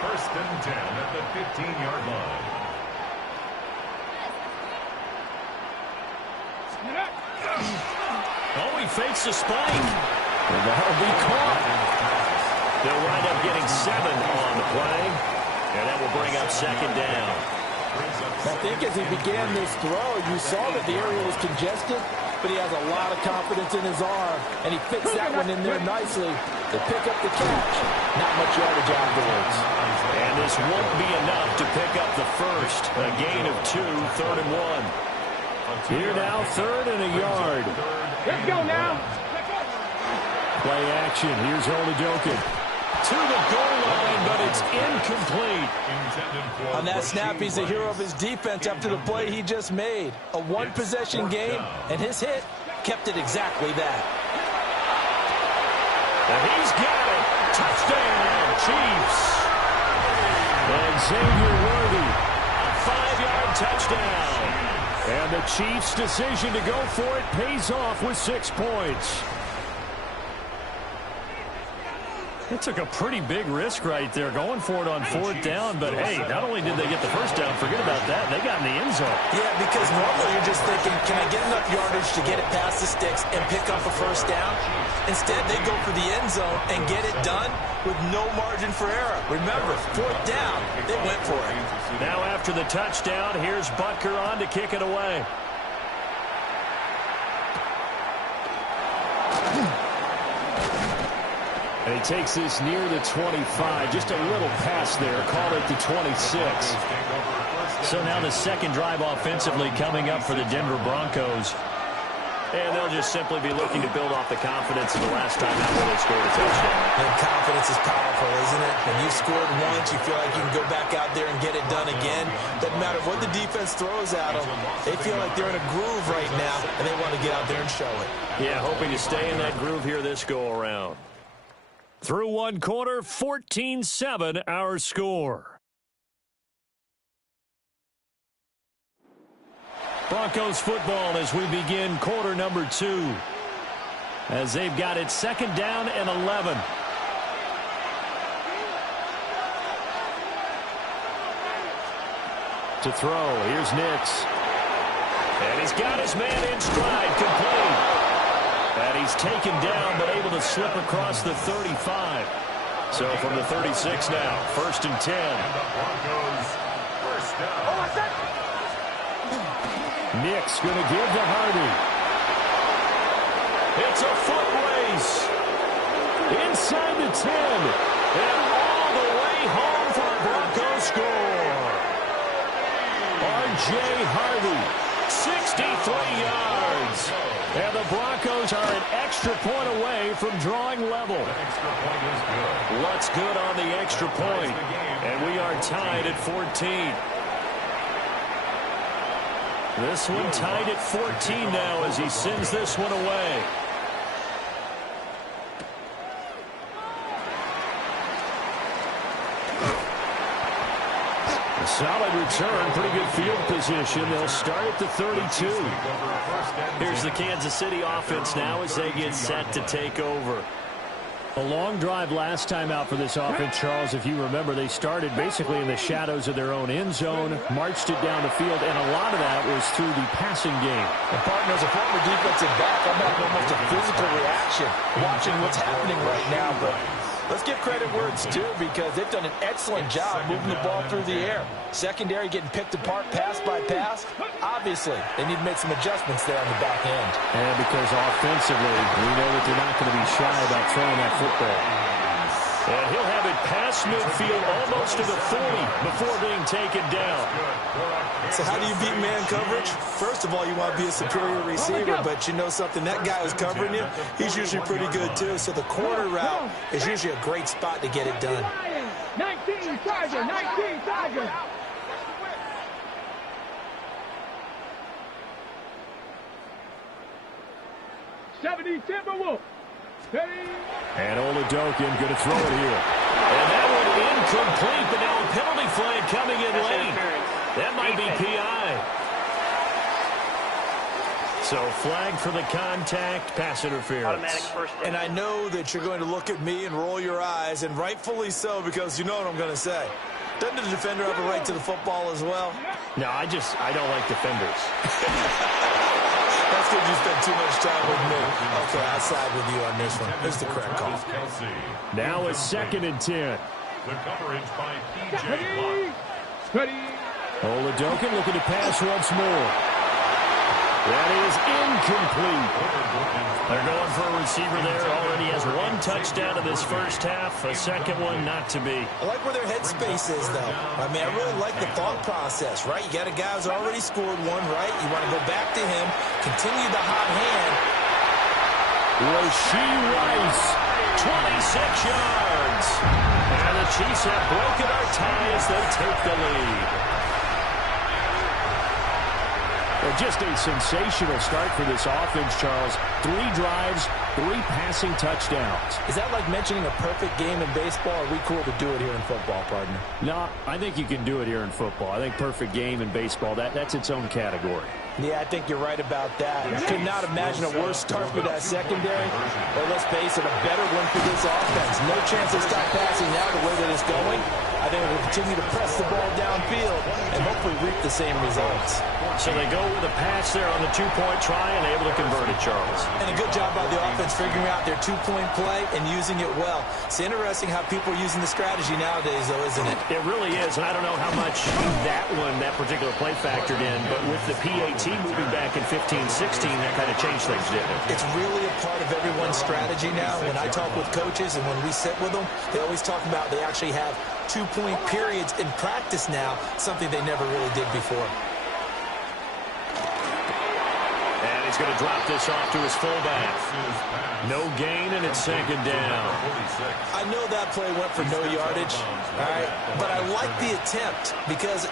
First and 10 at the 15-yard line. Oh, he fakes the spike. And that'll be caught. They'll wind up getting 7 on the play. And that will bring up second down. I think as he began this throw, you saw that the area was congested, but he has a lot of confidence in his arm, and he fits that one in there nicely to pick up the catch. Not much yardage afterwards. And this won't be enough to pick up the first. A gain of 2, 3rd and 1. Here now, 3rd and a yard. Let's go now. Play action. Here's Oladokin. To the goal line, but it's incomplete. On that snap, he's the hero of his defense after the play he just made. A one-possession game, and his hit kept it exactly that. And he's got it. Touchdown, Chiefs. And Xavier Worthy, a 5-yard touchdown. And the Chiefs' decision to go for it pays off with 6 points. It took a pretty big risk right there going for it on 4th down. But, hey, not only did they get the first down, forget about that, they got in the end zone. Yeah, because normally you're just thinking, can I get enough yardage to get it past the sticks and pick up a first down? Instead, they go for the end zone and get it done with no margin for error. Remember, 4th down, they went for it. Now after the touchdown, here's Butker on to kick it away. And he takes this near the 25. Just a little pass there. Call it the 26. So now the second drive offensively coming up for the Denver Broncos. And they'll just simply be looking to build off the confidence of the last time out where they scored a touchdown. And confidence is powerful, isn't it? When you've scored once, you feel like you can go back out there and get it done again. Doesn't matter what the defense throws at them. They feel like they're in a groove right now, and they want to get out there and show it. Yeah, hoping to stay in that groove here this go-around. Through one quarter, 14-7 our score. Broncos football as we begin quarter number 2. As they've got it 2nd down and 11. To throw, here's Nix. And he's got his man in stride, complete. And he's taken down, but able to slip across the 35. So from the 36 now, 1st and 10. Nick's going to give to Hardy. It's a foot race. Inside the 10. And all the way home for a Broncos score. R.J. Hardy 63 yards. And the Broncos are an extra point away from drawing level. Extra point is good. What's good on the extra point? And we are tied at 14. This one tied at 14 now as he sends this one away. A solid return, pretty good field position. They'll start at the 32. Here's the Kansas City offense now as they get set to take over. A long drive last time out for this offense, Charles. If you remember, they started basically in the shadows of their own end zone, marched it down the field, and a lot of that was through the passing game. And partner, as a former defensive back, I'm having almost a physical reaction watching what's happening right now. But let's give credit where it's due because they've done an excellent job moving the ball through the air. Secondary getting picked apart pass by pass. Obviously, they need to make some adjustments there on the back end. And because offensively, we know that they're not going to be shy about throwing that football. And he'll have it past midfield almost to the 40 before being taken down. So how do you beat man coverage? First of all, you want to be a superior receiver, but you know something, that guy who's covering you, he's usually pretty good too. So the corner route is usually a great spot to get it done. 19 Charger, 19 Charger. Timberwolf. And Oladokin going to throw it here. And that one incomplete, but now a penalty flag coming in late. That might be PI. So flag for the contact, pass interference. And I know that you're going to look at me and roll your eyes, and rightfully so, because you know what I'm going to say. Doesn't the defender have a right to the football as well? No, I don't like defenders. That's because you spend too much time with me. Okay, I'll side with you on this one. Here's the correct call. Now it's 2nd and 10. The coverage by P.J. Ready. Oladokin looking to pass once more. That is incomplete. They're going for a receiver there. Already has 1 touchdown in this first half. A second one not to be. I like where their headspace is, though. I mean, I really like the thought process, right? You got a guy who's already scored one, right? You want to go back to him, continue the hot hand. Rashee Rice, 26 yards. And the Chiefs have broken our tie as they take the lead. Well, just a sensational start for this offense, Charles. 3 drives, 3 passing touchdowns. Is that like mentioning a perfect game in baseball? Or are we cool to do it here in football, partner? No, I think you can do it here in football. I think perfect game in baseball, that's its own category. Yeah, I think you're right about that. I could not imagine a worse start for that secondary. Or let's face it, a better one for this offense. No chance to stop passing now the way that it's going. I think we'll continue to press the ball downfield and hopefully reap the same results. So they go with a pass there on the 2-point try and able to convert it, Charles. And a good job by the offense figuring out their 2-point play and using it well. It's interesting how people are using the strategy nowadays, though, isn't it? It really is, and I don't know how much that particular play factored in, but with the PAT moving back in 15-16, that kind of changed things, didn't it? It's really a part of everyone's strategy now. When I talk with coaches and when we sit with them, they always talk about they actually have 2-point periods in practice now, something they never really did before. And he's going to drop this off to his fullback. No gain, and it's 2nd down. I know that play went for no yardage, all right, but I like the attempt because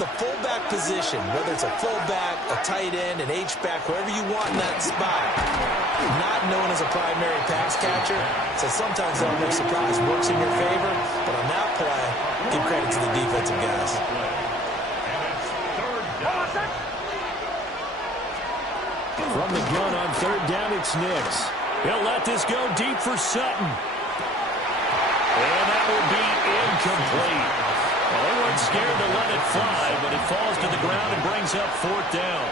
the fullback position, whether it's a fullback, a tight end, an H-back, whoever you want in that spot, not known as a primary pass catcher, so sometimes that no surprise works in your favor, but on that play, give credit to the defensive guys. From the gun on 3rd down, it's Nix. He'll let this go deep for Sutton. And that will be incomplete. Well, they weren't scared to let it fly, but it falls to the ground and brings up 4th down.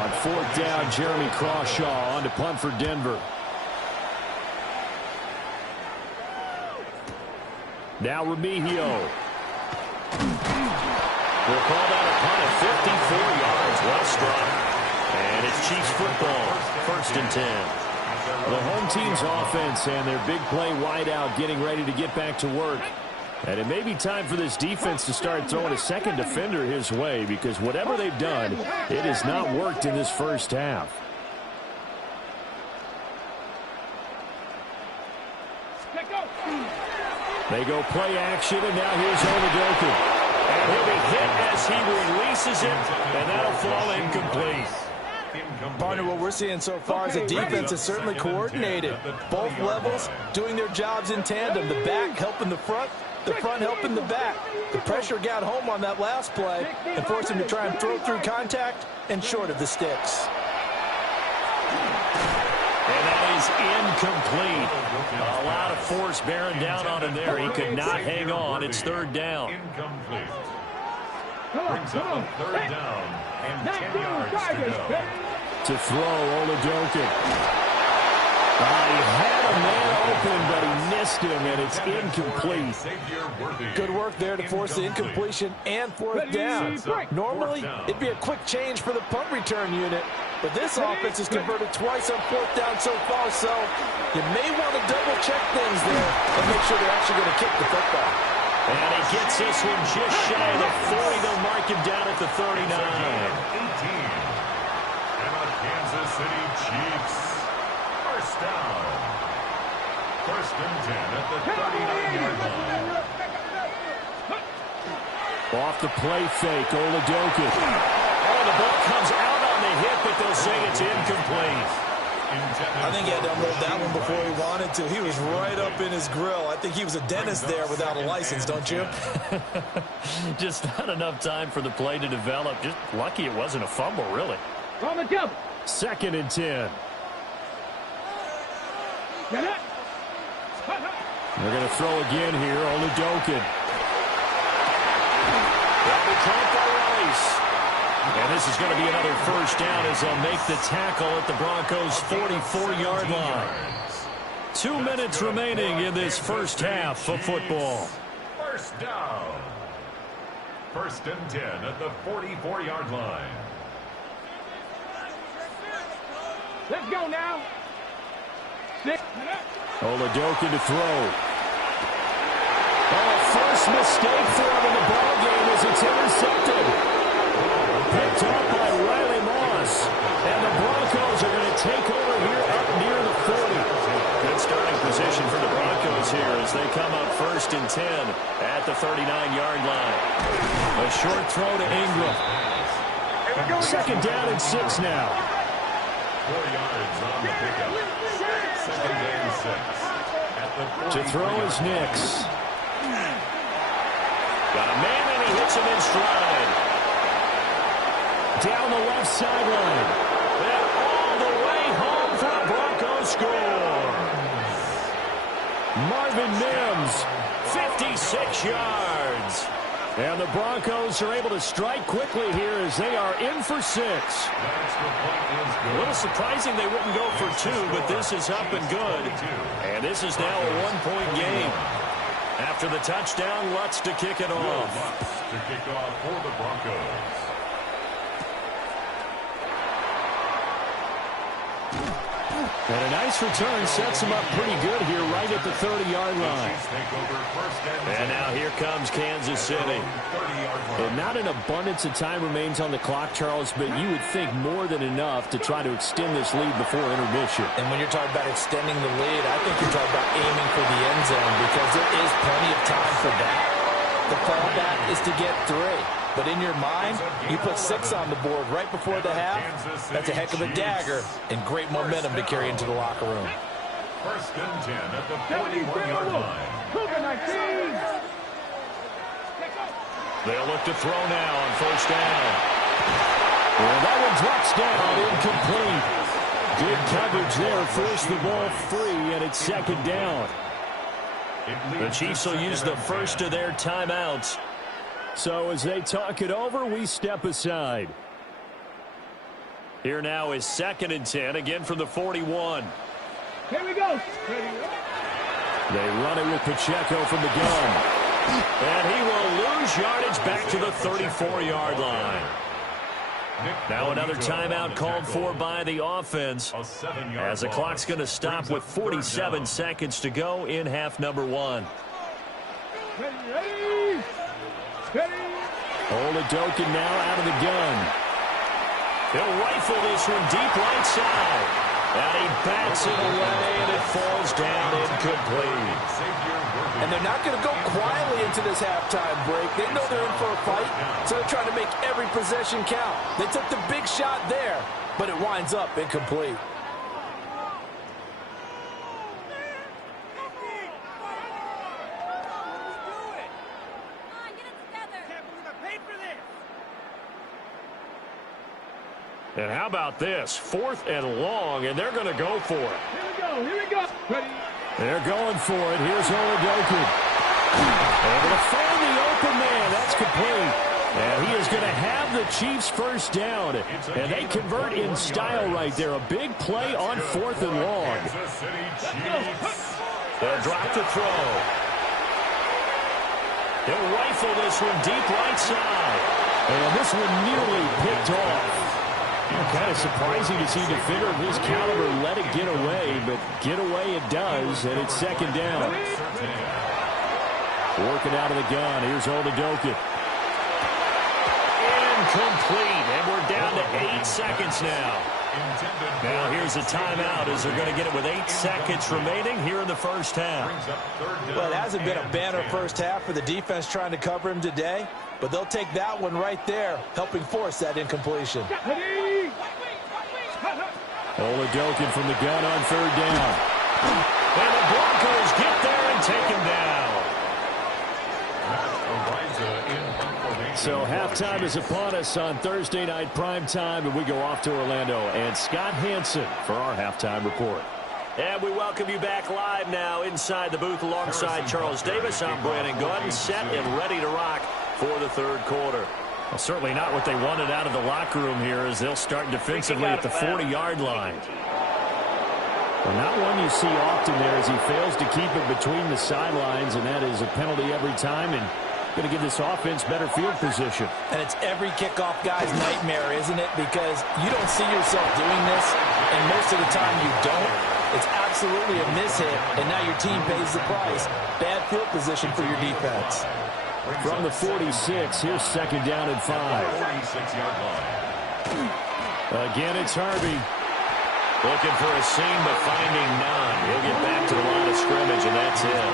On 4th down, Jeremy Crawshaw on to punt for Denver. Now Remigio. We'll call that a punt of 54 yards. Well struck. And it's Chiefs football. 1st and 10. The home team's offense and their big play wideout getting ready to get back to work. And it may be time for this defense to start throwing a second defender his way, because whatever they've done, it has not worked in this first half. They go play action, and now here's Oladokun. And he'll be hit as he releases it, and that'll fall incomplete. Partner, what we're seeing so far is the defense is certainly coordinated. Both levels doing their jobs in tandem. The back helping the front helping the back. The pressure got home on that last play and forced him to try and throw through contact and short of the sticks. And that is incomplete. A lot of force bearing down on him there. He could not hang on. It's third down. Incomplete. Brings up a third down and 10 yards to go. To throw, Oladokun. He had a man open, but he missed him, and it's incomplete. Good work there to force the incompletion and fourth down. Normally, it'd be a quick change for the punt return unit, but this offense has converted twice on fourth down so far, so you may want to double-check things there and make sure they're actually going to kick the football. And he gets this one just shy of the 40. They'll mark him down at the 39. 18. And the Kansas City Chiefs. First down. First and 10 at the 39-yard line. Off the play fake, Oladokun. Oh, the ball comes out on the hit, but they'll say it's incomplete. I think he had to unload that one before he wanted to. He was right up in his grill. I think he was a dentist there without a license, don't you? Just not enough time for the play to develop. Just lucky it wasn't a fumble, really. On the jump. Second and 10. They're going to throw again here. Oladokun. Double trump by Rice. And this is going to be another first down as they'll make the tackle at the Broncos' 44-yard line. 2 minutes remaining in this first half of football. First down. First and 10 at the 44-yard line. Let's go now. Oladokun to throw. Oh, first mistake for him in the ballgame as it's intercepted. Picked up by Riley Moss. And the Broncos are going to take over here up near the 40. Good starting position for the Broncos here as they come up first and 10 at the 39-yard line. A short throw to Ingram. Second down and 6 now. 4 yards on the pickup. Second and 6. At the To throw is Nix. Got a man and he hits him in stride. Down the left sideline. And all the way home for a Broncos score. Marvin Mims. 56 yards. And the Broncos are able to strike quickly here as they are in for 6. A little surprising they wouldn't go for 2, but this is up and good. And this is now a 1-point game. After the touchdown, Lutz to kick it off. To kick off for the Broncos. And a nice return sets him up pretty good here right at the 30-yard line. And now here comes Kansas City. And not an abundance of time remains on the clock, Charles, but you would think more than enough to try to extend this lead before intermission. And when you're talking about extending the lead, I think you're talking about aiming for the end zone because there is plenty of time for that. The fallback is to get 3. But in your mind, you put 6 on the board right before the half. That's a heck of a dagger and great momentum to carry into the locker room. First and 10 at the 41-yard line. They'll look to throw now on first down. Well, that one drops down, incomplete. Good coverage there, forced the ball free, and it's second down. The Chiefs will use the first of their timeouts. So as they talk it over, we step aside. Here now is second and 10, again from the 41. Here we go. They run it with Pacheco from the gun. And he will lose yardage back to the 34-yard line. Now another timeout called for by the offense as the clock's going to stop with 47 seconds to go in half number 1. Ready. Steady. Oladokin now out of the gun. He'll rifle this one deep right side. And he bats it away, and it falls down incomplete. And they're not going to go quietly into this halftime break. They know they're in for a fight, so they're trying to make every possession count. They took the big shot there, but it winds up incomplete. And how about this? 4th and long, and they're going to go for it. Here we go. Ready. They're going for it. Here's Oladokin. Able to find the open man. That's complete. And he is going to have the Chiefs first down. And they convert in style right there. A big play on 4th and long. They'll drop the throw. He'll rifle this one deep right side. And this one nearly picked off. Kind of surprising to see a defender of his caliber let it get away, but get away it does, and it's 2nd down. Working out of the gun. Here's Oladokin. Incomplete, and we're down to 8 seconds now. Now here's a timeout as they're going to get it with 8 seconds remaining here in the first half. Well, it hasn't been a banner first half for the defense trying to cover him today, but they'll take that one right there, helping force that incompletion. Oladokin from the gun on 3rd down. And the Broncos get there and take him down. So halftime is upon us on Thursday night prime time, and we go off to Orlando. And Scott Hansen for our halftime report. And we welcome you back live now inside the booth alongside Charles Davis. I'm Brandon Gordon, set and ready to rock for the 3rd quarter. Well, certainly not what they wanted out of the locker room here as they'll start defensively at the 40-yard line. Well, not one you see often there as he fails to keep it between the sidelines, and that is a penalty every time, and going to give this offense better field position. And it's every kickoff guy's nightmare, isn't it? Because you don't see yourself doing this, and most of the time you don't. It's absolutely a mishit, and now your team pays the price. Bad field position for your defense. From the 46, here's 2nd down and 5. Again, it's Harvey. Looking for a seam, but finding none. He'll get back to the line of scrimmage, and that's it.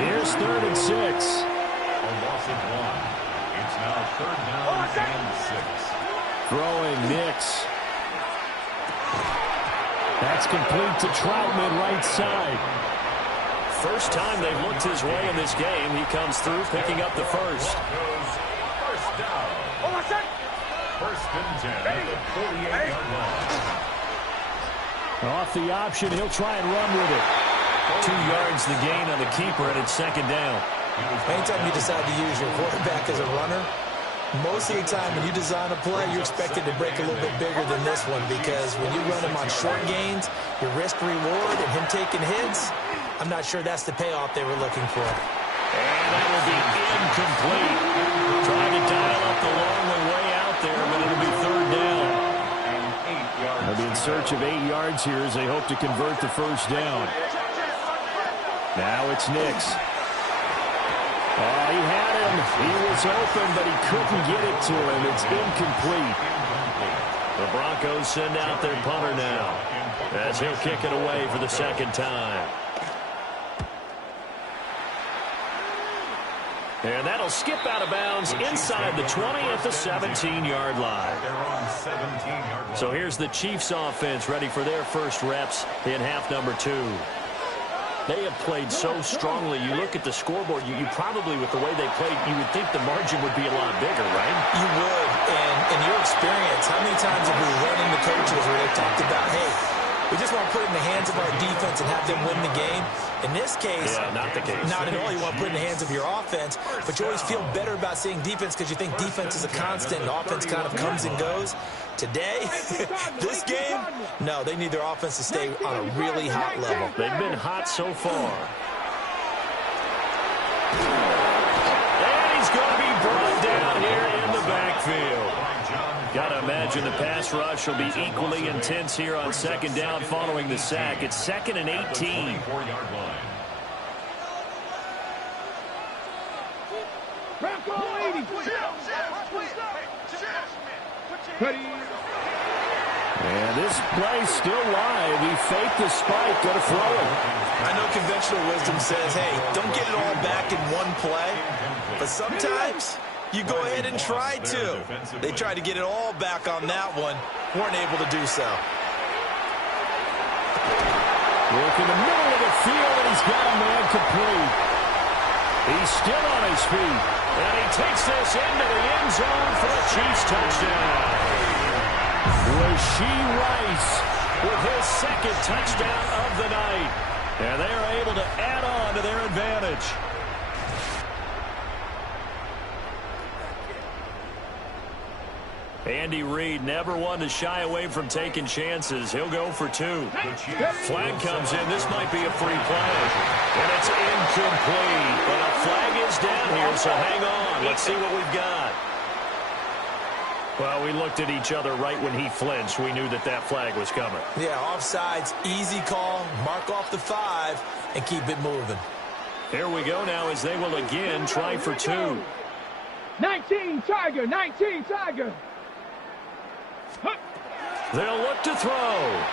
Here's 3rd and 6. A loss of 1. It's now 3rd down and 6. Throwing Nix. That's complete to Troutman, right side. First time they've looked his way in this game. He comes through picking up the first. First down. 1st and 10 at the 48-yard line. Off the option, he'll try and run with it. 2 yards the gain on the keeper, and it's 2nd down. Anytime you decide to use your quarterback as a runner, most of the time when you design a play, you're expected to break a little bit bigger than this one, because when you run him on short gains, your risk reward and him taking hits, I'm not sure that's the payoff they were looking for. And that will be incomplete. Trying to dial up the long way out there, but it'll be 3rd down. They'll be in search of 8 yards here as they hope to convert the first down. Now it's Nix. Oh, he had him. He was open, but he couldn't get it to him. It's incomplete. The Broncos send out their punter now as he'll kick it away for the 2nd time. And that'll skip out of bounds inside the 20 at the 17-yard line. So here's the Chiefs offense ready for their first reps in half number 2. They have played so strongly. You look at the scoreboard, you probably, with the way they played, you would think the margin would be a lot bigger, right? You would. And in your experience, how many times have we run into coaches where they've talked about, hey, we just want to put it in the hands of our defense and have them win the game? In this case, not the case. Not at all. You want to put it in the hands of your offense, but you always feel better about seeing defense because you think defense is a constant and offense kind of comes and goes. Today, this game, no, they need their offense to stay on a really hot level. They've been hot so far. And he's going to be brought down here in the backfield. Got to imagine the pass rush will be equally intense here on 2nd down following the sack. It's 2nd and 18. Bronco 80. Ready. And this play still live. He faked the spike, going to throw it. I know conventional wisdom says, hey, don't get it all back in one play. But sometimes you go ahead and try to. They tried to get it all back on that one. Weren't able to do so. Look in the middle of the field, and he's got a man complete. He's still on his feet. And he takes this into the end zone for a Chiefs touchdown. Rashee Rice with his second touchdown of the night. And they are able to add on to their advantage. Andy Reid never one to shy away from taking chances. He'll go for two. Flag comes in. This might be a free play. And it's incomplete. But a flag is down here, so hang on. Let's see what we've got. Well, we looked at each other right when he flinched. We knew that that flag was coming. Yeah, offsides, easy call. Mark off the 5 and keep it moving. Here we go now as they will again try for two. 19 Tiger, 19 Tiger. They'll look to throw.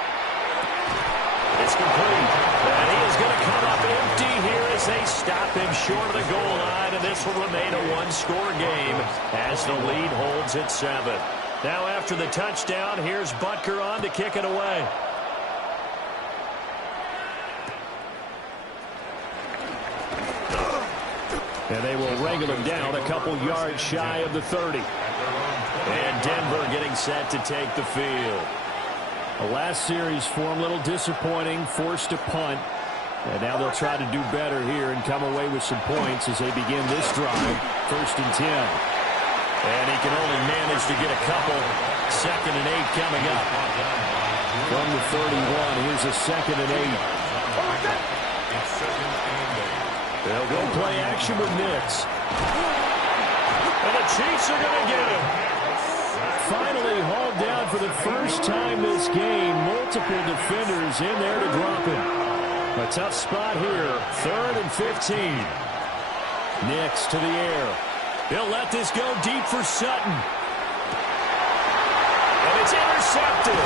It's complete. And he is going to come up empty here as they stop him short of the goal line. And this will remain a one-score game as the lead holds at 7. Now after the touchdown, here's Butker on to kick it away. And they will wrangle him down a couple yards shy of the 30. And Denver getting set to take the field. The last series for him, a little disappointing, forced a punt. And now they'll try to do better here and come away with some points as they begin this drive. 1st and 10. And he can only manage to get a couple. 2nd and 8 coming up. From the 31, here's a 2nd and 8. They'll go play action with Nix. And the Chiefs are going to get him. Finally hauled down for the first time this game. Multiple defenders in there to drop him. A tough spot here. 3rd and 15. Nix to the air. He'll let this go deep for Sutton. And it's intercepted.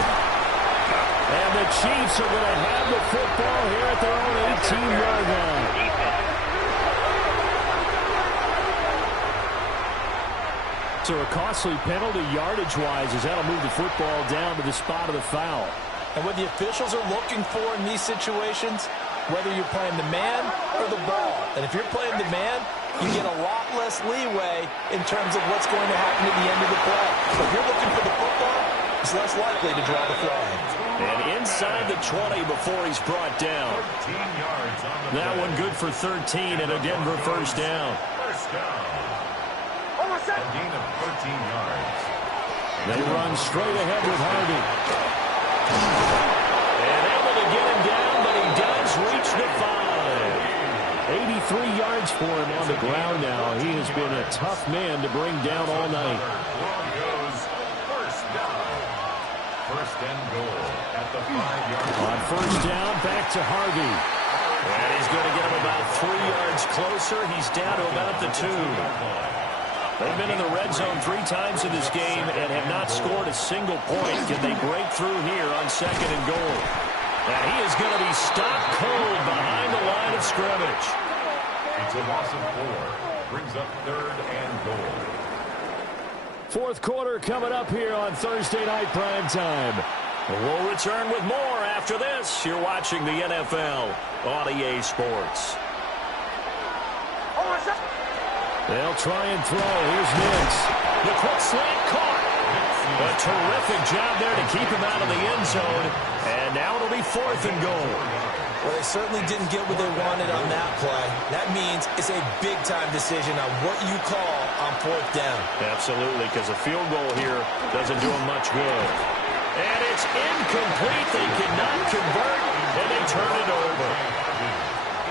And the Chiefs are going to have the football here at their own 18-yard line. So a costly penalty yardage-wise as that'll move the football down to the spot of the foul. And what the officials are looking for in these situations, whether you're playing the man or the ball. And if you're playing the man, you get a lot less leeway in terms of what's going to happen at the end of the play. But if you're looking for the football, it's less likely to draw the flag. And inside the 20 before he's brought down. That one good for 13 and a Denver first down. A gain of 13 yards. They run straight ahead with Harvey. And able to get him down, but he does reach the 5. 83 yards for him on the ground now. He has been a tough man to bring down all night. Broncos first down. 1st and goal at the 5-yard line. On 1st down, back to Harvey. And he's going to get him about 3 yards closer. He's down to about the 2. They've been in the red zone 3 times in this game and have not scored a single point. Can they break through here on 2nd and goal? And he is going to be stopped cold behind the line of scrimmage. It's a loss of 4. Brings up 3rd and goal. 4th quarter coming up here on Thursday Night Prime Time. We'll return with more after this. You're watching the NFL on EA Sports. They'll try and throw. Here's Nix. The quick slant caught. A terrific job there to keep him out of the end zone. And now it'll be 4th and goal. Well, they certainly didn't get what they wanted on that play. That means it's a big-time decision on what you call on 4th down. Absolutely, because a field goal here doesn't do them much good. And it's incomplete. They cannot convert, and they turn it over.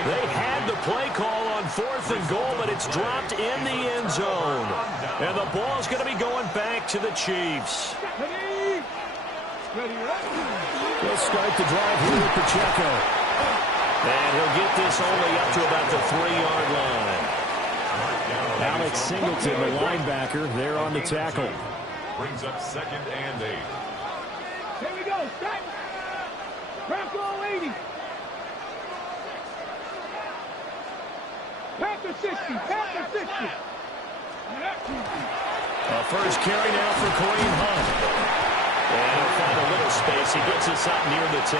They had the play call on 4th and goal, but it's dropped in the end zone. And the ball's going to be going back to the Chiefs. They'll start the drive here with Pacheco. And he'll get this only up to about the 3-yard line. Alex Singleton, the linebacker, there on the tackle. Brings up 2nd and 8. Here we go. Set. Bronco 80. Panther 60. Panther 60. A first carry now for Kareem Hunt. And he'll find a little space. He gets us up near the 10.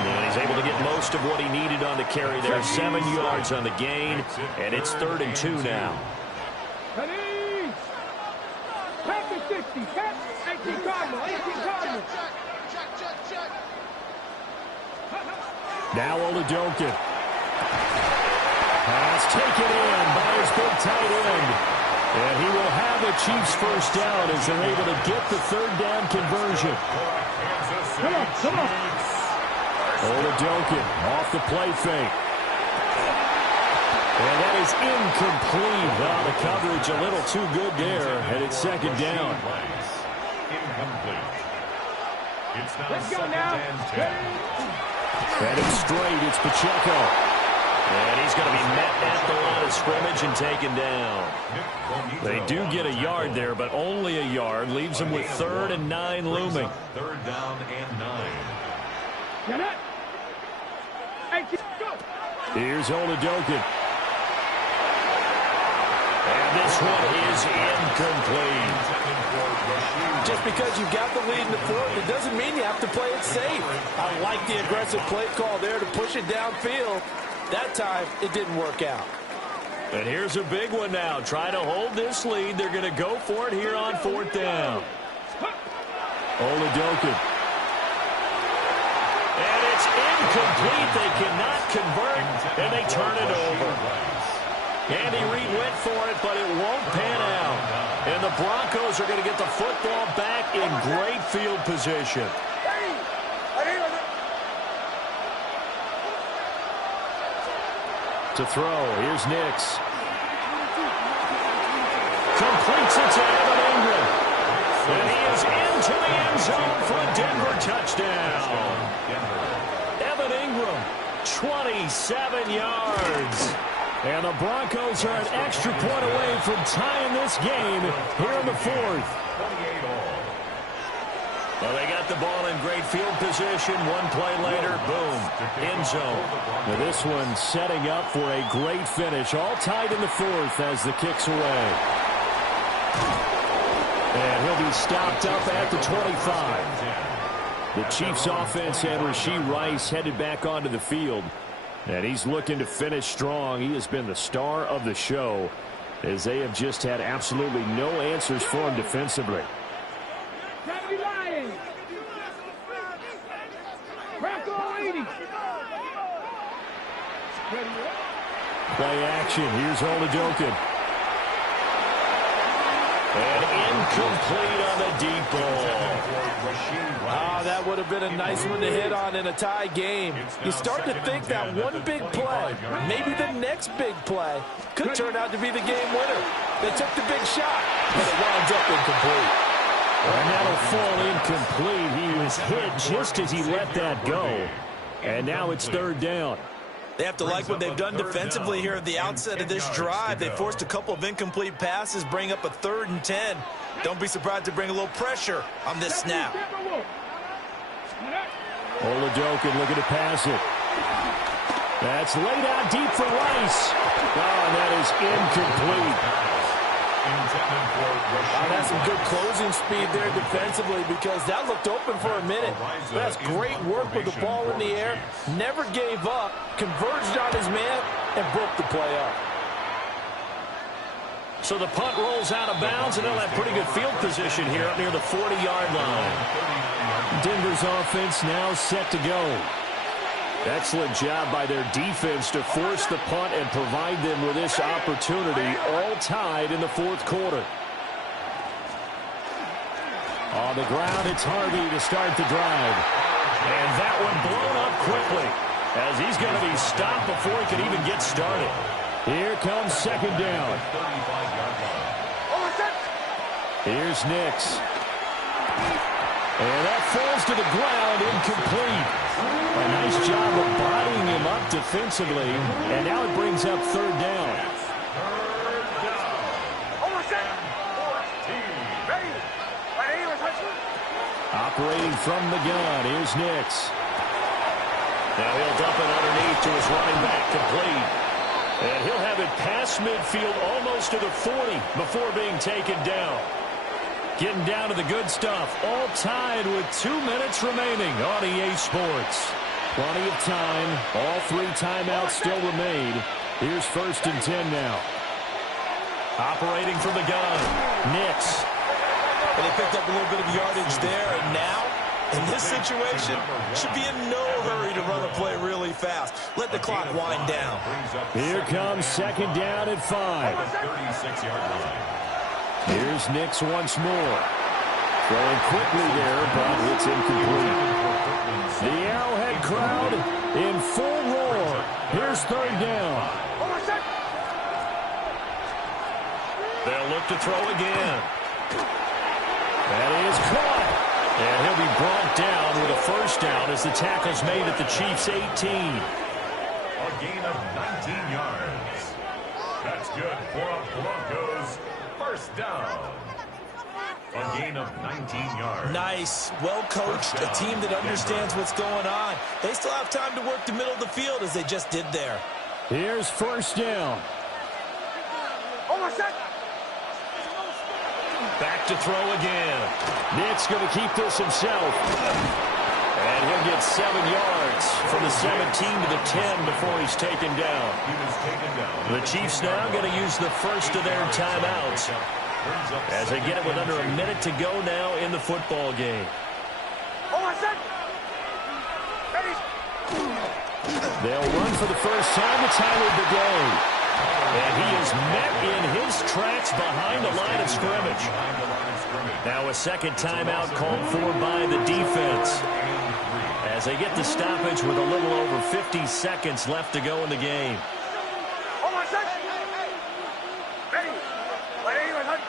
And he's able to get most of what he needed on the carry there. 7 yards on the gain. And it's 3rd and 2 now. Ready. Panther 60. Panther 18 Cardinal. 18 Cardinal. Now Oladokun. Pass taken in by his big tight end. And he will have the Chiefs first down as they're able to get the 3rd down conversion. Come on. Oladokun off the play fake. And that is incomplete. Well, the coverage a little too good there, and it's 2nd down. Incomplete. It's now Let's go 2nd now. and 10. Headed straight, it's Pacheco. And he's going to be met at the line of scrimmage and taken down. They do get a yard there, but only a yard. Leaves them with 3rd and 9 looming. 3rd down and 9. Get it. 18. Go. Here's Oladokun. And this one is incomplete. Just because you've got the lead in the 4th, it doesn't mean you have to play it safe. I like the aggressive play call there to push it downfield. That time, it didn't work out. And here's a big one now. Try to hold this lead. They're going to go for it here on 4th down. Oladokun. And it's incomplete. They cannot convert, and they turn it over. Andy Reid went for it, but it won't pan out. And the Broncos are going to get the football back in great field position. To throw, here's Nix. Completes it to Evan Ingram. And he is into the end zone for a Denver touchdown. Evan Ingram, 27 yards. And the Broncos are an extra point away from tying this game here in the 4th. Well, they got the ball in great field position. One play later, boom, end zone. Now this one setting up for a great finish. All tied in the 4th as the kick's away. And he'll be stopped up at the 25. The Chiefs offense and Rashee Rice headed back onto the field. And he's looking to finish strong. He has been the star of the show as they have just had absolutely no answers for him defensively. Play action. Here's Oladokun. And incomplete on the deep ball. That would have been a nice one to hit on in a tie game. You start to think that one big play, maybe the next big play, could turn out to be the game winner. They took the big shot, but it winds up incomplete. And that'll fall incomplete. He was hit just as he let that go. And now it's 3rd down. They have to like what they've done defensively here at the outset of this drive. They forced a couple of incomplete passes, bring up a 3rd and 10. Don't be surprised to bring a little pressure on this snap. Oladokun looking to pass it. That's laid out deep for Rice. Oh, and that is incomplete. That's some good closing speed there defensively because that looked open for a minute. That's great work with the ball in the air. Never gave up, converged on his man, and broke the play up. So the punt rolls out of bounds, and they'll have pretty good field position here up near the 40-yard line. Denver's offense now set to go. Excellent job by their defense to force the punt and provide them with this opportunity, all tied in the 4th quarter. On the ground, it's Harvey to start the drive. And that one blown up quickly as he's going to be stopped before he can even get started. Here comes 2nd down. Here's Nix. And that falls to the ground, incomplete. A nice job of bodying him up defensively, and now it brings up 3rd down. Third down. Almost set. 14. Ready. Ready. Let's touch. Operating from the gun, here's Nix. Now he'll dump it underneath to his running back, complete. And he'll have it past midfield almost to the 40 before being taken down. Getting down to the good stuff, all tied with 2 minutes remaining on EA Sports. Plenty of time. All 3 timeouts still remain. Here's 1st and 10 now. Operating from the gun, Nix. And they picked up a little bit of yardage there, and now, in this situation, should be in no hurry to run a play really fast. Let the clock wind down. Here comes 2nd down at 5. 36-yard line. Here's Nix once more. Throwing quickly there, but it's incomplete. The Arrowhead crowd in full roar. Here's 3rd down. Almost set. They'll look to throw again. That is caught. And he'll be brought down with a 1st down as the tackle's made at the Chiefs' 18. A gain of 19 yards. That's good for a Broncos 1st down. A gain of 19 yards. Nice, well-coached, a team that understands what's going on. They still have time to work the middle of the field as they just did there. Here's 1st down. Almost set. Back to throw again. Nick's going to keep this himself. And he'll get 7 yards from the 17 to the 10 before he's taken down. He was taken down. The Chiefs now going to use the first of their timeouts as they get it with under a minute to go now in the football game. Almost set. Ready. They'll run for the first time. It's Tyler Bidet. And he is met in his tracks behind the line of scrimmage. Now a 2nd timeout called for by the defense as they get the stoppage with a little over 50 seconds left to go in the game. Almost set. Ready. Ready. Let's touch.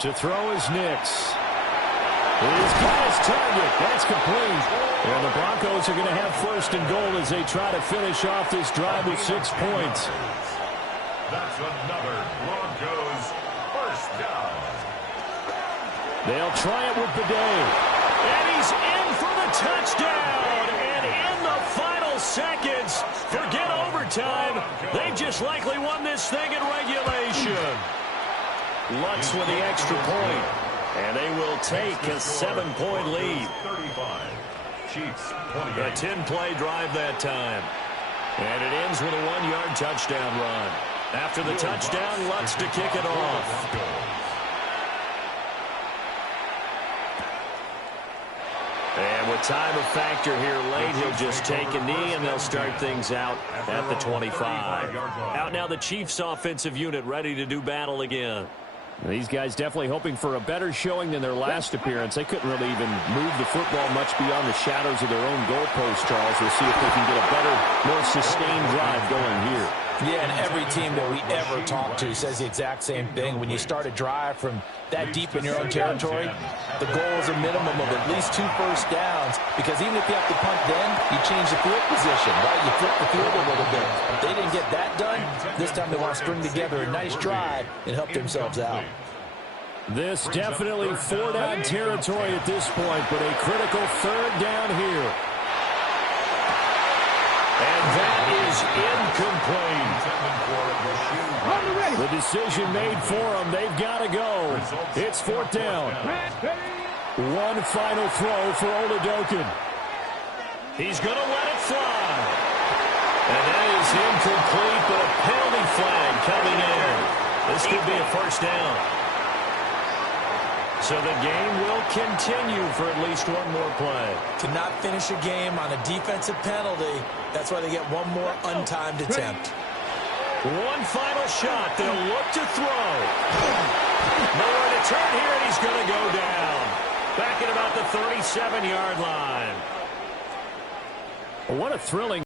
To throw is Nix. He's got his target. That's complete. And the Broncos are going to have 1st and goal as they try to finish off this drive with 6 points. That's another Broncos 1st down. They'll try it with Bidet. And he's in for the touchdown. And in the final seconds, forget overtime. They just likely won this thing in regulation. Lutz with the extra point. And they will take a 7-point lead. 35. Chiefs A 10-play drive that time. And it ends with a 1-yard touchdown run. After the touchdown, Lutz to kick it off. And with time of factor here late, he'll just take a knee, and they'll start things out at the 25. Out now the Chiefs' offensive unit ready to do battle again. These guys definitely hoping for a better showing than their last appearance. They couldn't really even move the football much beyond the shadows of their own goalpost, Charles. We'll see if they can get a better, more sustained drive going here. Yeah, and every team that we ever talk to says the exact same thing. When you start a drive from that deep in your own territory, the goal is a minimum of at least 2 first downs, because even if you have to punt then, you change the field position, right? You flip the field a little bit. If they didn't get that done, this time they want to string together a nice drive and help themselves out. This definitely 4-down territory at this point, but a critical 3rd down here. And that is incomplete. The decision made for them. They've got to go. It's 4th down. One final throw for Oladokin. He's going to let it fly. And that is incomplete, but a penalty flag coming in. This could be a 1st down. So the game will continue for at least one more play. Cannot finish a game on a defensive penalty. That's why they get one more untimed attempt. One final shot. They'll look to throw. Nowhere to turn here, and he's going to go down. Back at about the 37-yard line. What a thrilling